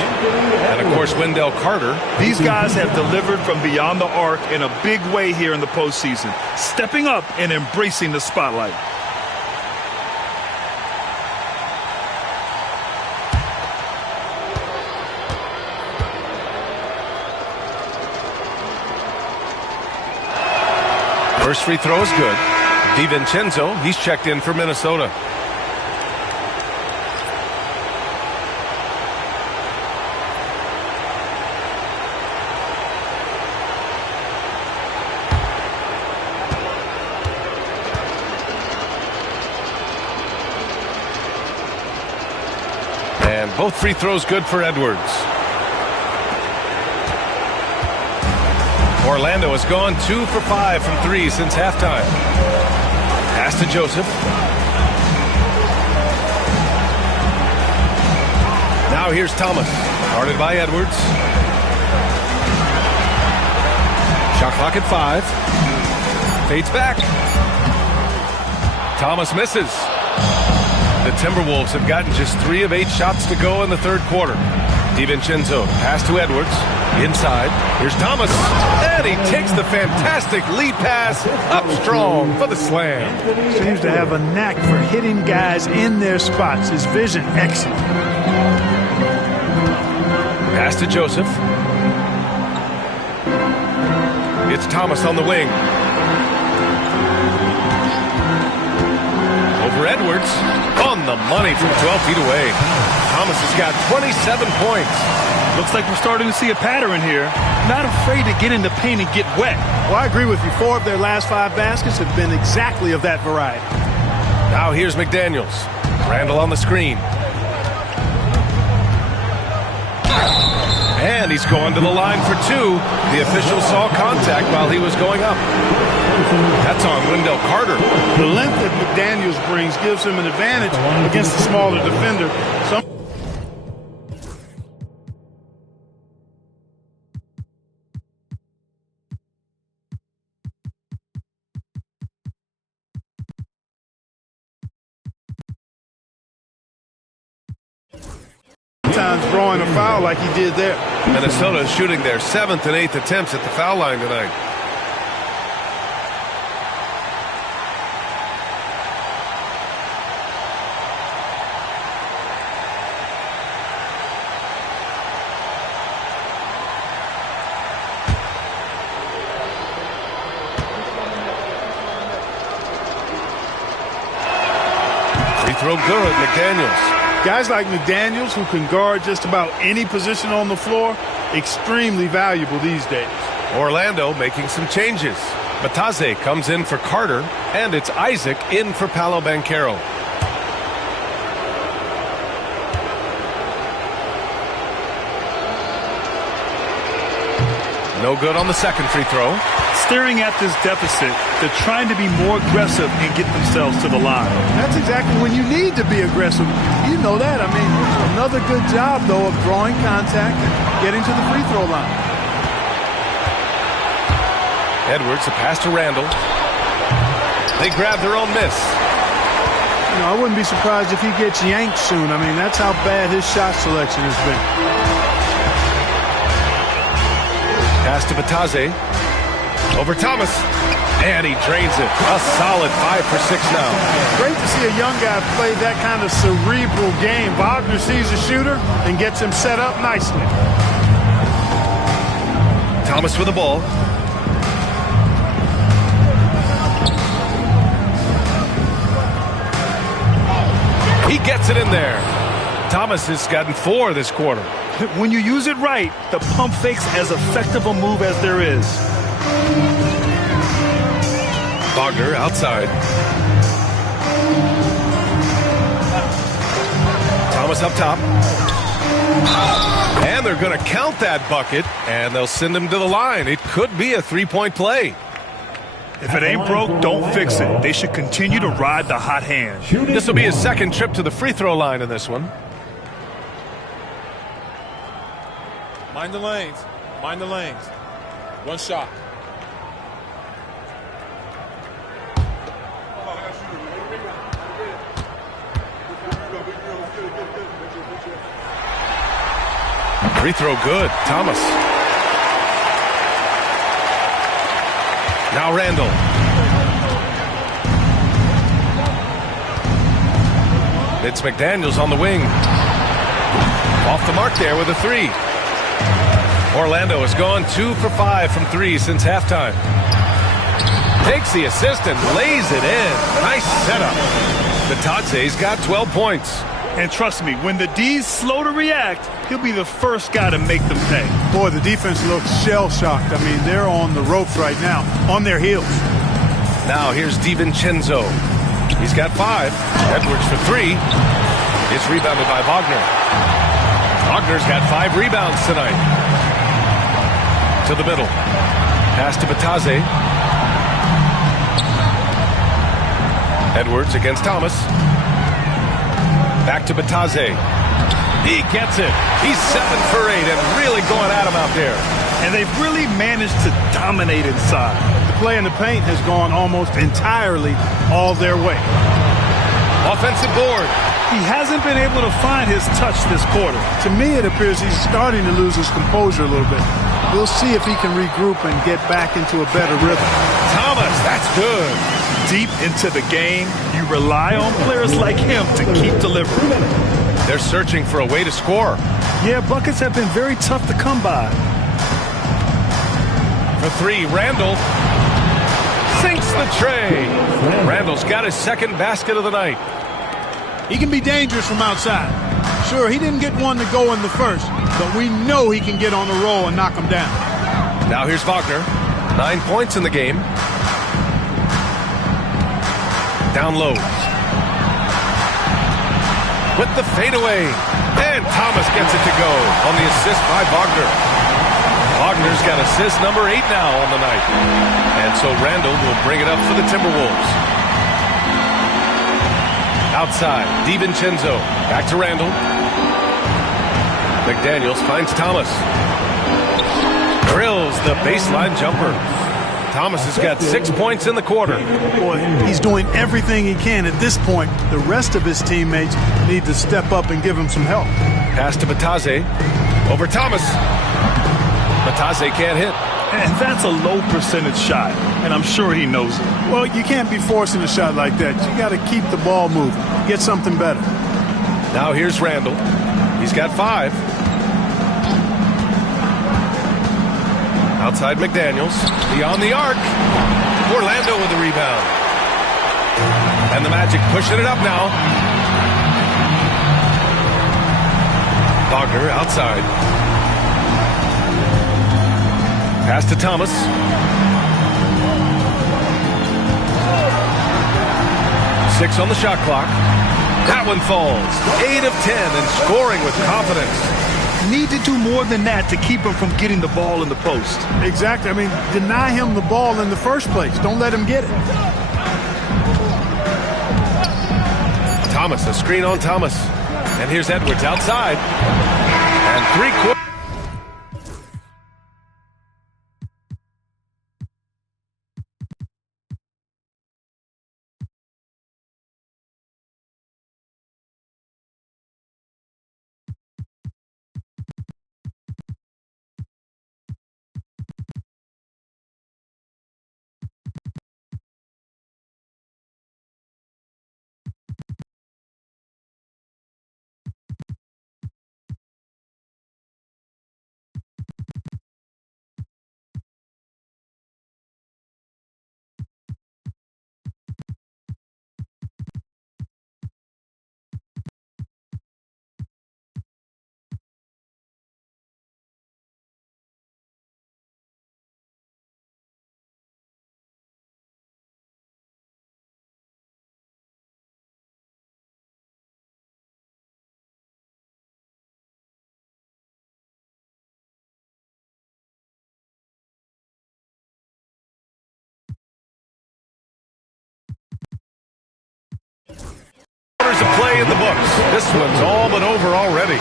And, of course, Wendell Carter. These guys have delivered from beyond the arc in a big way here in the postseason, stepping up and embracing the spotlight. First free throw is good. DiVincenzo, he's checked in for Minnesota. And both free throws good for Edwards. Orlando has gone 2 for 5 from 3 since halftime. Pass to Joseph. Now here's Thomas. Guarded by Edwards. Shot clock at 5. Fades back. Thomas misses. The Timberwolves have gotten just 3 of 8 shots to go in the third quarter. DiVincenzo, pass to Edwards. Inside. Here's Thomas. And he takes the fantastic lead pass up strong for the slam. Seems to have a knack for hitting guys in their spots. His vision, excellent. Pass to Joseph. It's Thomas on the wing. Over Edwards. On the money from 12 feet away. Thomas has got 27 points. Looks like we're starting to see a pattern here. Not afraid to get in the paint and get wet. Well, I agree with you. 4 of their last 5 baskets have been exactly of that variety. Now here's McDaniels. Randall on the screen. And he's going to the line for 2. The official saw contact while he was going up. That's on Wendell Carter. The length that McDaniels brings gives him an advantage against the smaller defender. sidelines drawing a foul like he did there. Minnesota is shooting their 7th and 8th attempts at the foul line tonight. Free throw good, McDaniels. Guys like McDaniels, who can guard just about any position on the floor, extremely valuable these days. Orlando making some changes. Batase comes in for Carter, and it's Isaac in for Paolo Banchero. No good on the second free throw. Staring at this deficit, they're trying to be more aggressive and get themselves to the line. That's exactly when you need to be aggressive. You know that. I mean, another good job, though, of drawing contact and getting to the free throw line. Edwards, a pass to Randall. They grab their own miss. You know, I wouldn't be surprised if he gets yanked soon. I mean, that's how bad his shot selection has been. Pass to Batase. Over Thomas. And he drains it. A solid 5 for 6 now. Great to see a young guy play that kind of cerebral game. Wagner sees a shooter and gets him set up nicely. Thomas with the ball. He gets it in there. Thomas has gotten 4 this quarter. When you use it right, the pump fake's as effective a move as there is. Wagner outside. Thomas up top. And they're going to count that bucket, and they'll send him to the line. It could be a 3-point play. If it ain't broke, don't fix it. They should continue to ride the hot hand. This will be his second trip to the free throw line in this one. Mind the lanes. Mind the lanes. One shot. Free throw good. Thomas. Now Randall. It's McDaniels on the wing. Off the mark there with a 3. Orlando has gone 2 for 5 from 3 since halftime. Takes the assist and lays it in. Nice setup. Batase's got 12 points. And trust me, when the D's slow to react, he'll be the first guy to make them pay. Boy, the defense looks shell-shocked. I mean, they're on the ropes right now, on their heels. Now here's DiVincenzo. He's got 5. Edwards for 3. It's rebounded by Wagner. Wagner's got 5 rebounds tonight. To the middle. Pass to Batase. Edwards against Thomas. Back to Batase. He gets it. He's 7 for 8 and really going at him out there. And they've really managed to dominate inside. The play in the paint has gone almost entirely all their way. Offensive board. He hasn't been able to find his touch this quarter. To me, it appears he's starting to lose his composure a little bit. We'll see if he can regroup and get back into a better rhythm. Thomas, that's good. Deep into the game, you rely on players like him to keep delivering. They're searching for a way to score. Yeah, buckets have been very tough to come by. For 3, Randall sinks the tray. Randall's got his second basket of the night. He can be dangerous from outside. Sure, he didn't get one to go in the first, but we know he can get on a roll and knock him down. Now here's Wagner. 9 points in the game. Down low. With the fadeaway. And Thomas gets it to go on the assist by Wagner. Wagner's got assist number 8 now on the night. And so Randall will bring it up for the Timberwolves. Outside, DiVincenzo. Back to Randall. McDaniels finds Thomas. Drills the baseline jumper. Thomas has got 6 points in the quarter. Boy, he's doing everything he can at this point. The rest of his teammates need to step up and give him some help. Pass to Batase. Over Thomas. Batase can't hit. And that's a low percentage shot, and I'm sure he knows it. Well, you can't be forcing a shot like that. You got to keep the ball moving. Get something better. Now here's Randall. He's got 5. Outside McDaniels. Beyond the arc. Orlando with the rebound. And the Magic pushing it up now. Wagner outside. Pass to Thomas. Six on the shot clock. That one falls. 8 of 10 and scoring with confidence. Need to do more than that to keep him from getting the ball in the post. Exactly. I mean, deny him the ball in the first place. Don't let him get it. Thomas, a screen on Thomas. And here's Edwards outside. And 3-quarters. Of play in the books. This one's all but over already.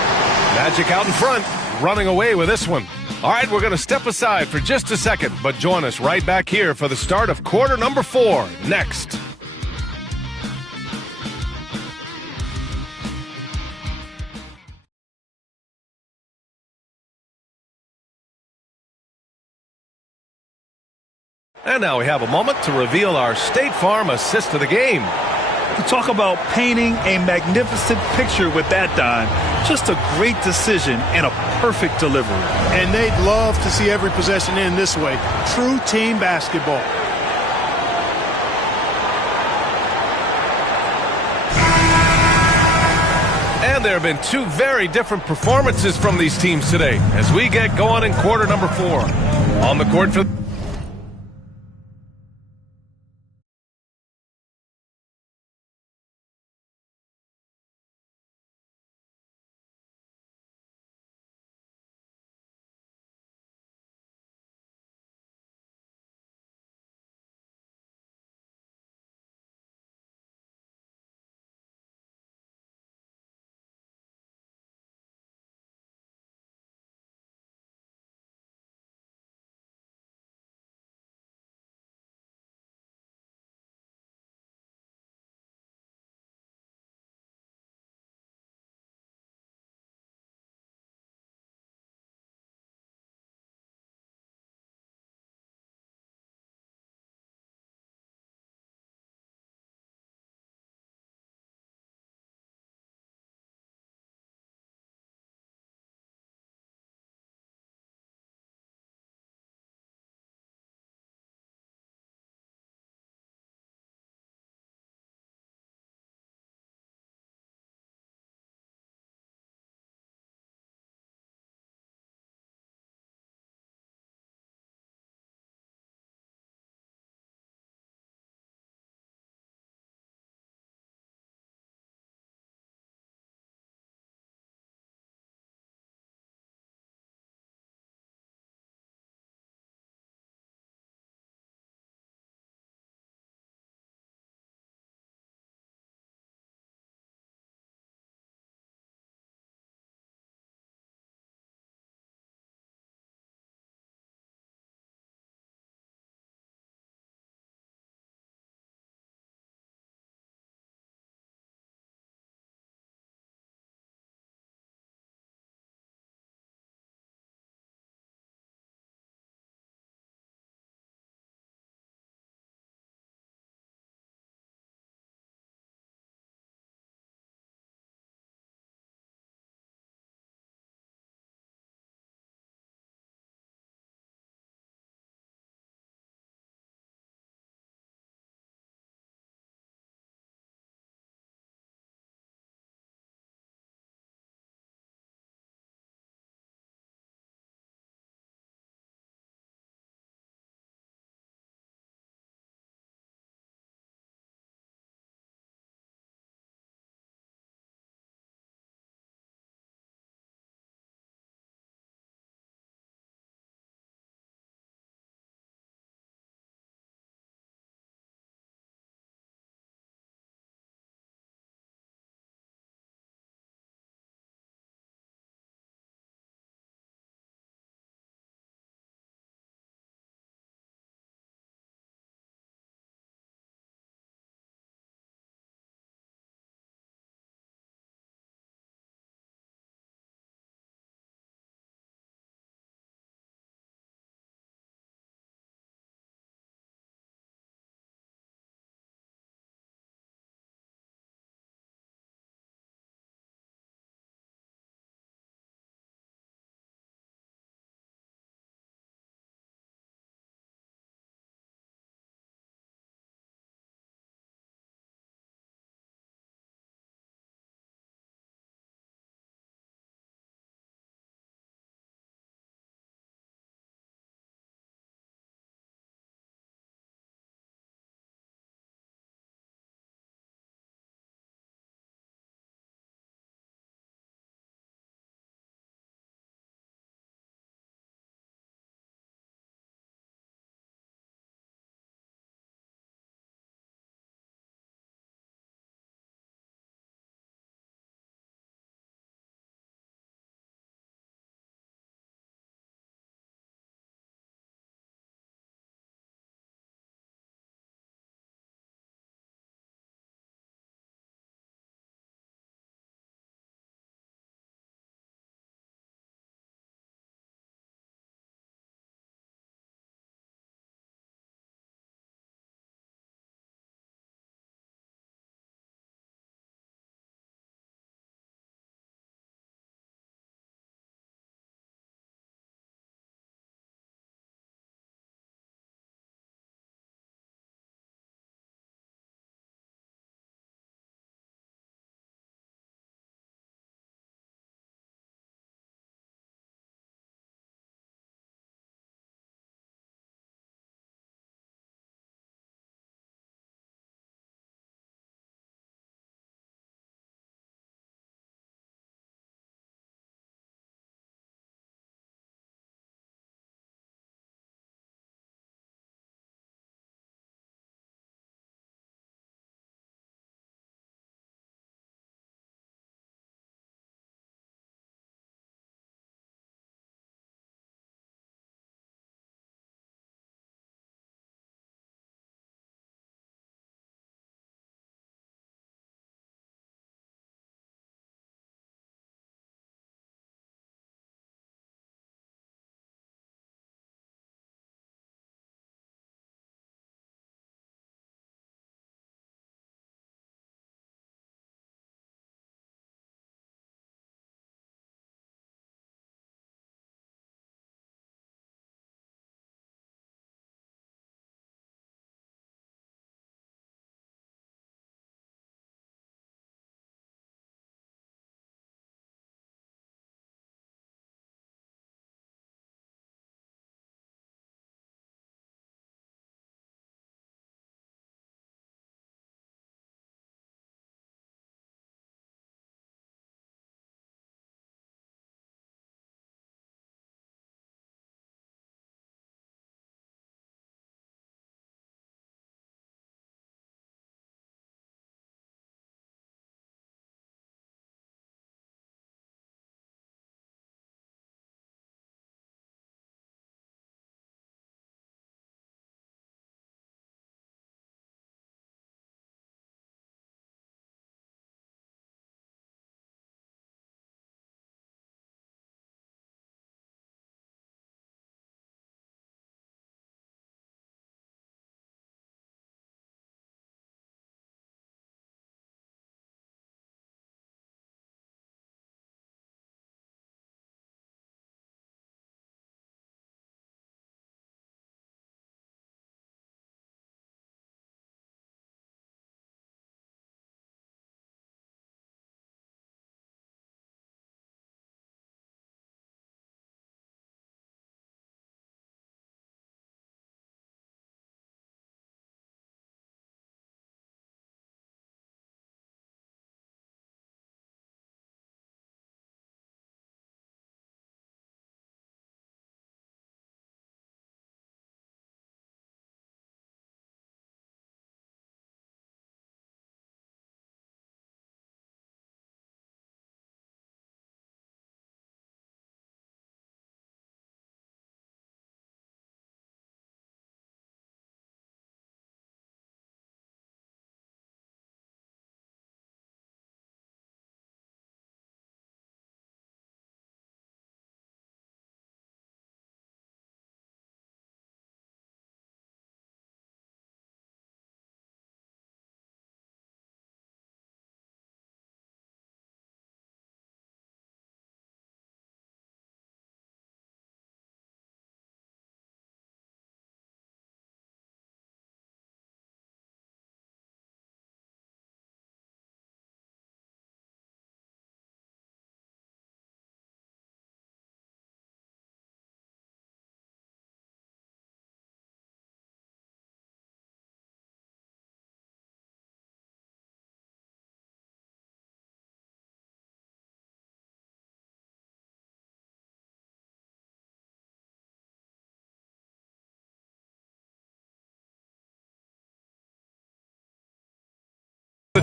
Magic out in front, running away with this one. All right, we're going to step aside for just a second, but join us right back here for the start of quarter number 4 next. And now we have a moment to reveal our State Farm assist of the game. Talk about painting a magnificent picture with that dime. Just a great decision and a perfect delivery. And they'd love to see every possession end this way. True team basketball. And there have been 2 very different performances from these teams today as we get going in quarter number 4. On the court for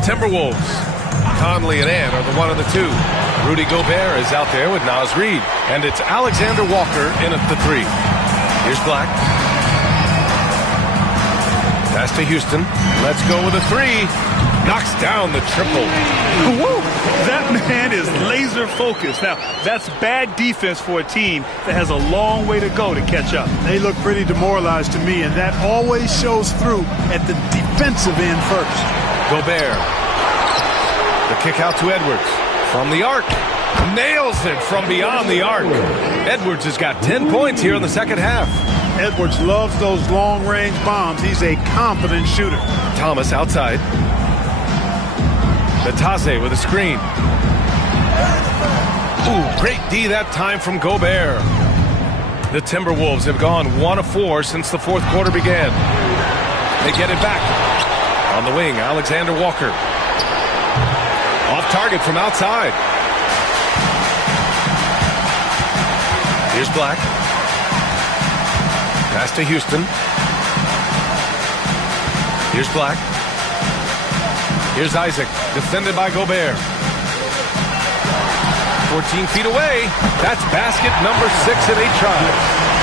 Timberwolves. Conley and Ann are the 1 and the 2. Rudy Gobert is out there with Naz Reid. And it's Alexander Walker in at the 3. Here's Black. Pass to Houston. Let's go with a 3. Knocks down the triple. Woo! That man is laser focused. Now, that's bad defense for a team that has a long way to go to catch up. They look pretty demoralized to me, and that always shows through at the defensive end first. Gobert. The kick out to Edwards. From the arc. Nails it from beyond the arc. Edwards has got 10 points here in the second half. Edwards loves those long-range bombs. He's a confident shooter. Thomas outside. Batase with a screen. Ooh, great D that time from Gobert. The Timberwolves have gone 1 of 4 since the fourth quarter began. They get it back. On the wing, Alexander Walker. Off target from outside. Here's Black. Pass to Houston. Here's Black. Here's Isaac, defended by Gobert. 14 feet away. That's basket number 6 in 8 tries.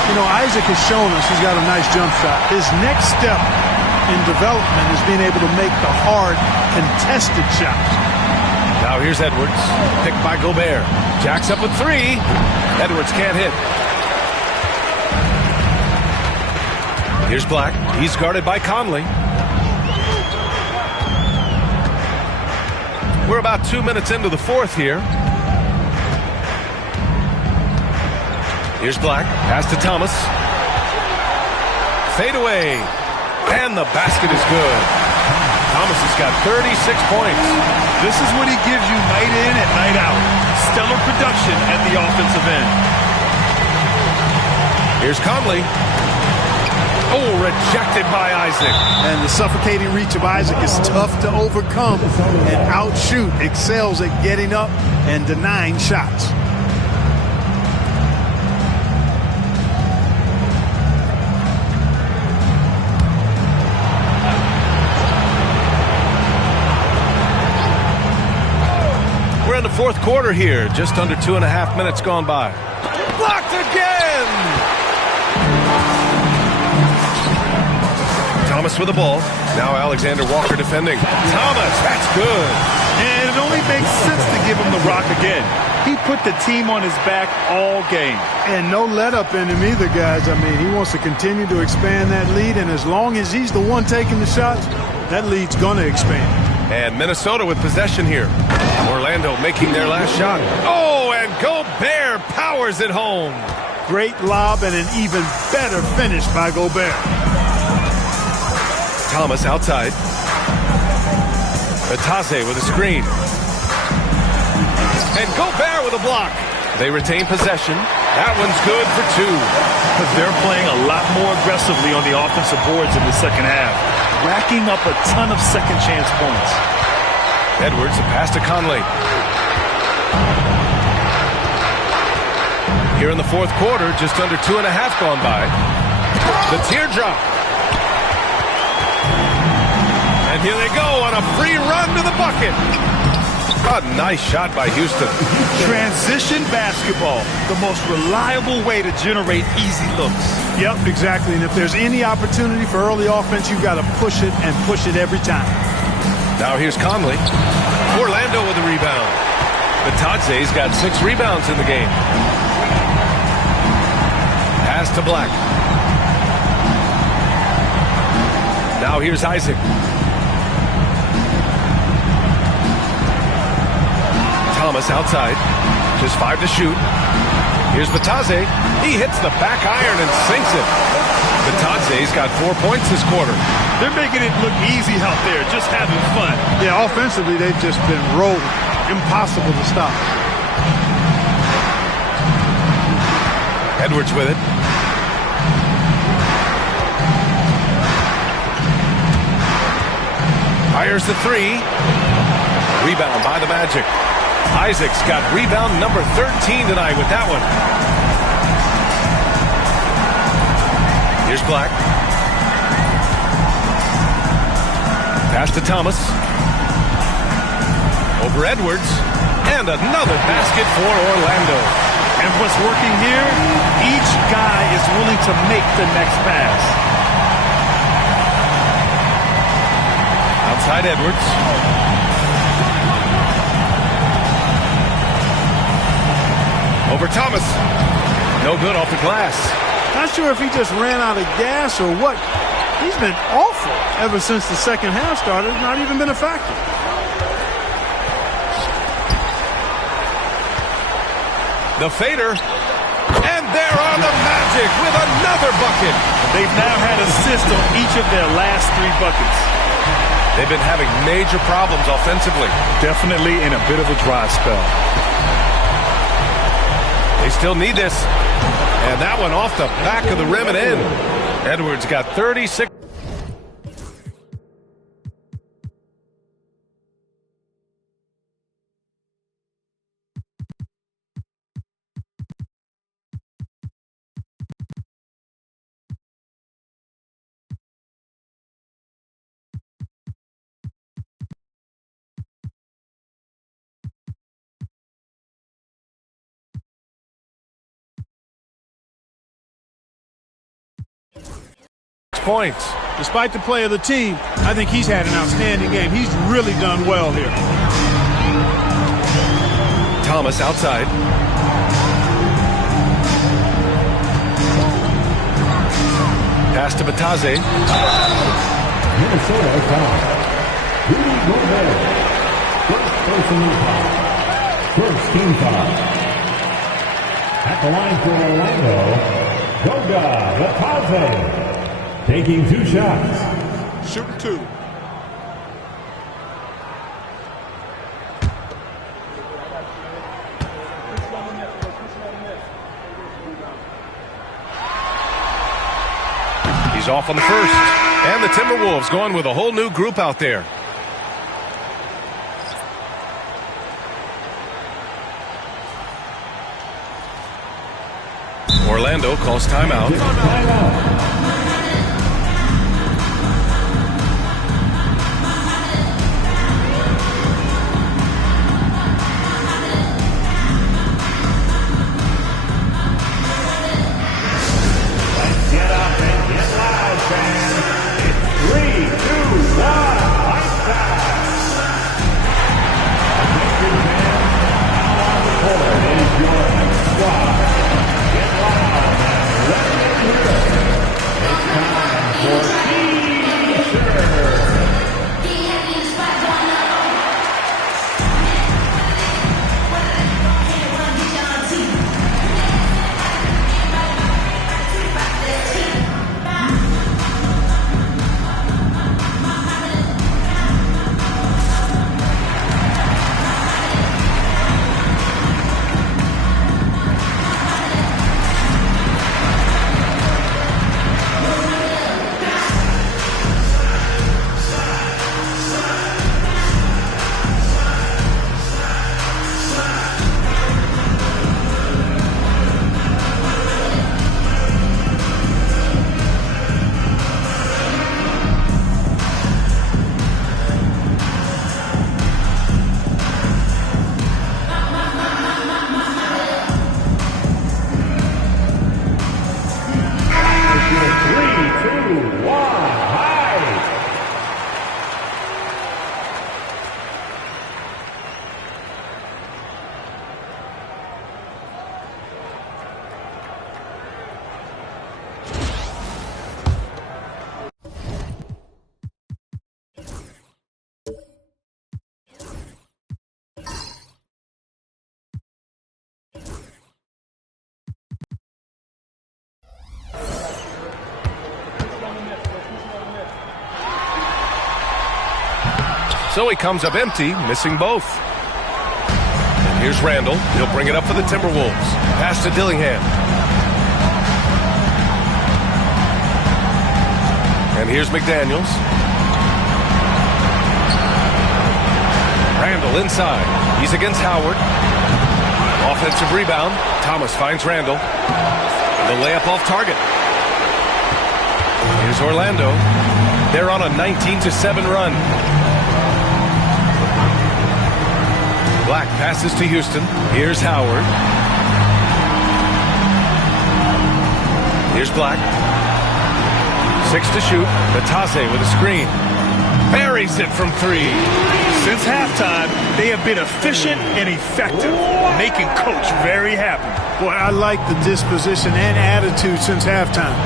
You know, Isaac has shown us he's got a nice jump shot. His next step in development is being able to make the hard, contested shots. Now here's Edwards, picked by Gobert. Jacks up with 3. Edwards can't hit. Here's Black. He's guarded by Conley. We're about 2 minutes into the fourth here. Here's Black. Pass to Thomas. Fade away. And the basket is good. Thomas has got 36 points. This is what he gives you night in and night out. Stellar production at the offensive end. Here's Conley. Oh, rejected by Isaac. And the suffocating reach of Isaac is tough to overcome and outshoot. Excels at getting up and denying shots. We're in the fourth quarter here. Just under 2.5 minutes gone by. Blocked again! Thomas with the ball. Now Alexander Walker defending. Thomas, that's good. And it only makes sense to give him the rock again. He put the team on his back all game. And no let up in him either, guys. I mean, he wants to continue to expand that lead, and as long as he's the one taking the shots, that lead's going to expand. And Minnesota with possession here. Orlando making their last shot. Oh, and Gobert powers it home. Great lob and an even better finish by Gobert. Thomas outside. Batase with a screen. And Gobert with a block. They retain possession. That one's good for 2. Because they're playing a lot more aggressively on the offensive boards in the second half, racking up a ton of second chance points. Edwards, a pass to Conley. Here in the fourth quarter, just under 2.5 gone by. The teardrop. And here they go on a free run to the bucket. A nice shot by Houston. Transition basketball, the most reliable way to generate easy looks. Yep, exactly. And if there's any opportunity for early offense, you've got to push it and push it every time. Now here's Conley. Orlando with a rebound. Batase's got 6 rebounds in the game. Pass to Black. Now here's Isaac. Thomas outside. Just 5 to shoot. Here's Batase. He hits the back iron and sinks it. Batase's got 4 points this quarter. They're making it look easy out there, just having fun. Yeah, offensively, they've just been rolling. Impossible to stop. Edwards with it. Fires the 3. Rebound by the Magic. Isaac's got rebound number 13 tonight with that one. Here's Black. Pass to Thomas. Over Edwards. And another basket for Orlando. And what's working here, each guy is willing to make the next pass. Outside Edwards. Over Thomas. No good off the glass. Not sure if he just ran out of gas or what. He's been awful ever since the second half started. Not even been a factor. The fader. And there are the Magic with another bucket. They've now had assists on each of their last 3 buckets. They've been having major problems offensively. Definitely in a bit of a dry spell. They still need this. And that one off the back of the rim and in. Edwards got 36. Points. Despite the play of the team, I think he's had an outstanding game. He's really done well here. Thomas outside. Pass to Batase. Minnesota foul. Rudy Gobert. First personal foul. First team foul. At the line for Orlando, Goga Batase. Taking 2 shots. Shooting 2. He's off on the first. And the Timberwolves going with a whole new group out there. Orlando calls timeout. So he comes up empty, missing both. And here's Randall. He'll bring it up for the Timberwolves. Pass to Dillingham. And here's McDaniels. Randall inside. He's against Howard. Offensive rebound. Thomas finds Randall. The layup off target. Here's Orlando. They're on a 19-7 run. Black passes to Houston. Here's Howard. Here's Black. 6 to shoot. Batase with a screen. Buries it from 3. Since halftime, they have been efficient and effective, making Coach very happy. Boy, I like the disposition and attitude since halftime.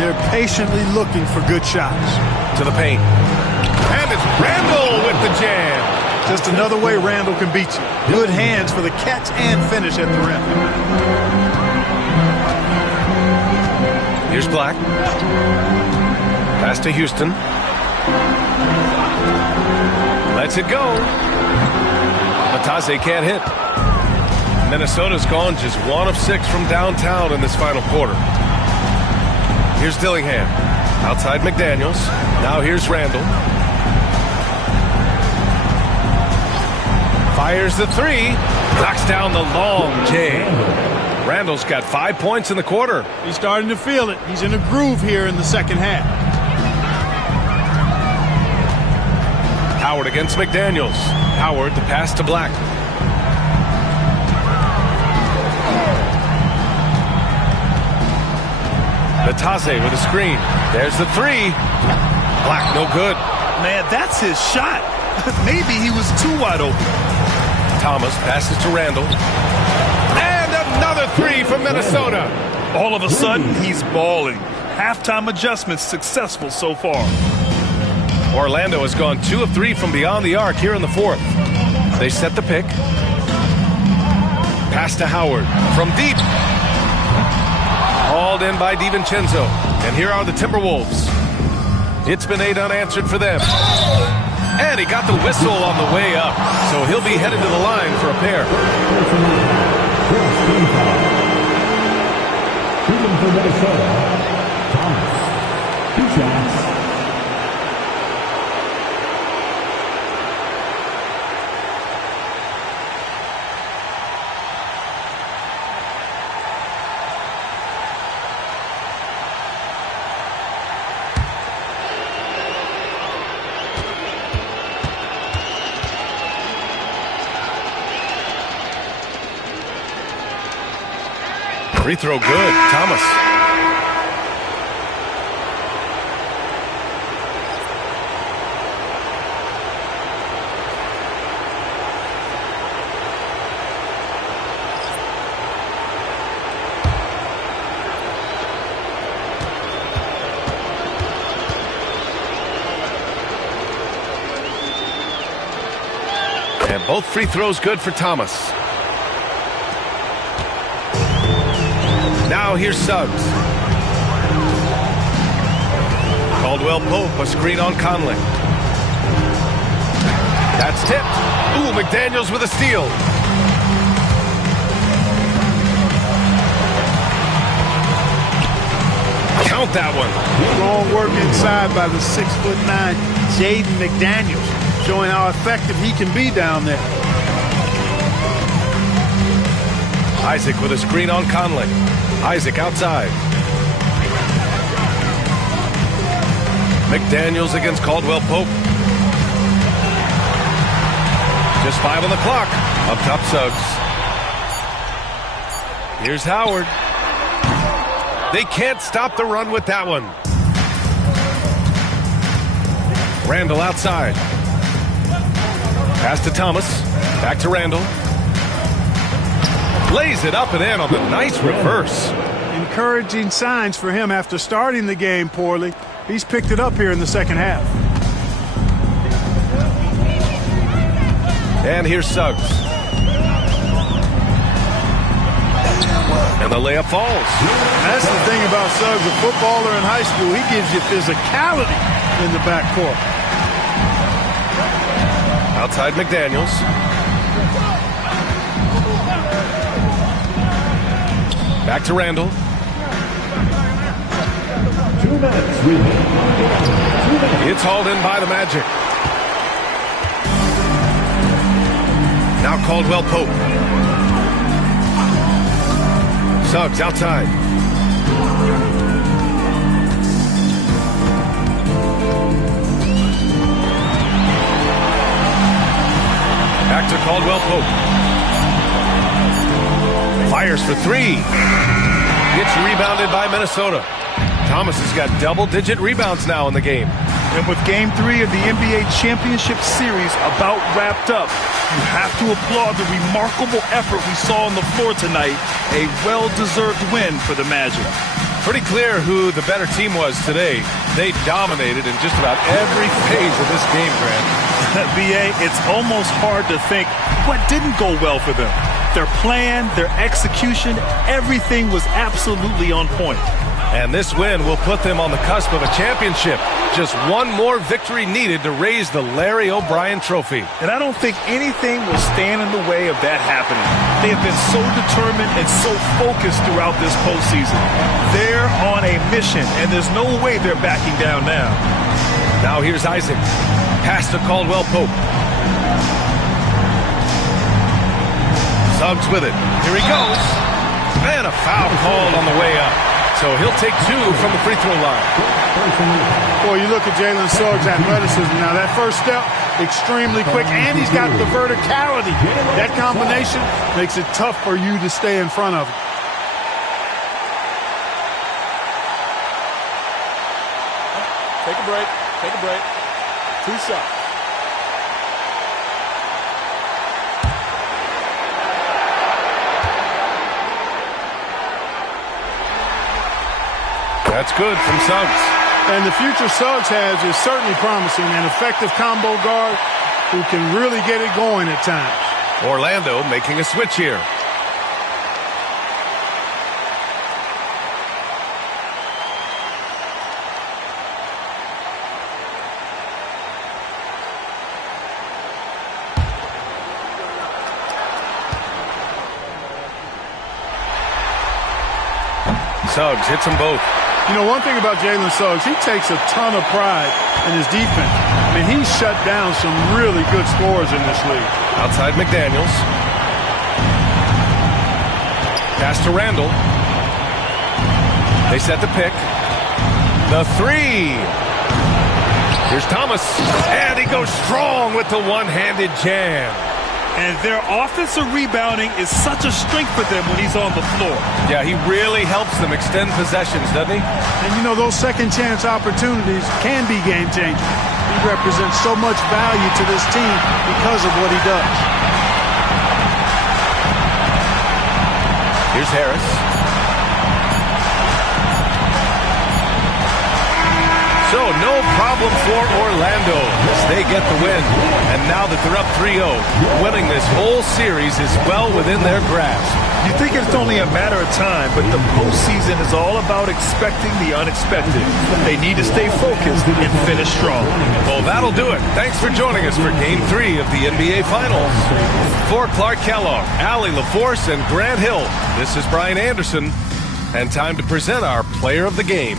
They're patiently looking for good shots. To the paint. And it's Randall with the jam. Just another way Randall can beat you. Good hands for the catch and finish at the rim. Here's Black. Pass to Houston. Lets it go. Batase can't hit. Minnesota's gone just 1 of 6 from downtown in this final quarter. Here's Dillingham. Outside McDaniels. Now here's Randall. Fires the 3. Knocks down the long J. Randall's got 5 points in the quarter. He's starting to feel it. He's in a groove here in the second half. Howard against McDaniels. Howard, the pass to Black. Batase with a screen. There's the 3. Black, no good. Man, that's his shot. Maybe he was too wide open. Thomas passes to Randall. And another 3 from Minnesota. All of a sudden, he's balling. Halftime adjustments successful so far. Orlando has gone 2 of 3 from beyond the arc here in the 4th. They set the pick. Pass to Howard from deep. Hauled in by DiVincenzo. And here are the Timberwolves. It's been 8 unanswered for them. And he got the whistle on the way up. So he'll be headed to the line for a pair. Shooting for Minnesota, Thomas. 2 shots. Free throw good. Thomas. And both free throws good for Thomas. Now here's Suggs. Caldwell Pope, a screen on Conley. That's tipped. Ooh, McDaniels with a steal. Count that one. Strong work inside by the 6'9" Jaden McDaniels, showing how effective he can be down there. Isaac with a screen on Conley. Isaac outside. McDaniels against Caldwell Pope. Just 5 on the clock. Up top Suggs. Here's Howard. They can't stop the run with that one. Randall outside. Pass to Thomas. Back to Randall. Lays it up and in on the nice reverse. Encouraging signs for him after starting the game poorly. He's picked it up here in the second half. And here's Suggs. And the layup falls. That's the thing about Suggs, a footballer in high school. He gives you physicality in the backcourt. Outside McDaniels. Back to Randall. 2 minutes remaining. It's hauled in by the Magic. Now Caldwell Pope. Suggs outside. Back Back to Caldwell-Pope. Fires for three. Gets rebounded by Minnesota. Thomas has got double-digit rebounds now in the game. And with Game 3 of the NBA Championship Series about wrapped up, you have to applaud the remarkable effort we saw on the floor tonight. A well-deserved win for the Magic. Pretty clear who the better team was today. They dominated in just about every phase of this game, Grant. B.A., it's almost hard to think what didn't go well for them. Their plan, their execution, everything was absolutely on point. And this win will put them on the cusp of a championship. Just one more victory needed to raise the Larry O'Brien Trophy. And I don't think anything will stand in the way of that happening. They have been so determined and so focused throughout this postseason. They're on a mission, and there's no way they're backing down now. Now here's Isaac. Pass to Caldwell-Pope. Suggs with it. Here he goes. And a foul called on the way up. So he'll take two from the free throw line. Boy, you look at Jalen Suggs' athleticism now. That first step, extremely quick, and he's got the verticality. That combination makes it tough for you to stay in front of him. Take a break. Take a break. 2 shots. That's good from Suggs. And the future Suggs has is certainly promising. An effective combo guard who can really get it going at times. Orlando making a switch here. Suggs hits them both. You know, one thing about Jalen Suggs, he takes a ton of pride in his defense. I mean, he's shut down some really good scorers in this league. Outside McDaniels. Pass to Randall. They set the pick. The three. Here's Thomas. And he goes strong with the one-handed jam. And their offensive rebounding is such a strength for them when he's on the floor. Yeah, he really helps them extend possessions, doesn't he? And, you know, those second-chance opportunities can be game-changing. He represents so much value to this team because of what he does. Here's Harris. So no problem for Orlando as they get the win. And now that they're up 3-0, winning this whole series is well within their grasp. You think it's only a matter of time, but the postseason is all about expecting the unexpected. They need to stay focused and finish strong. Well, that'll do it. Thanks for joining us for Game 3 of the NBA Finals. For Clark Kellogg, Allie LaForce, and Grant Hill, this is Brian Anderson, and time to present our Player of the Game.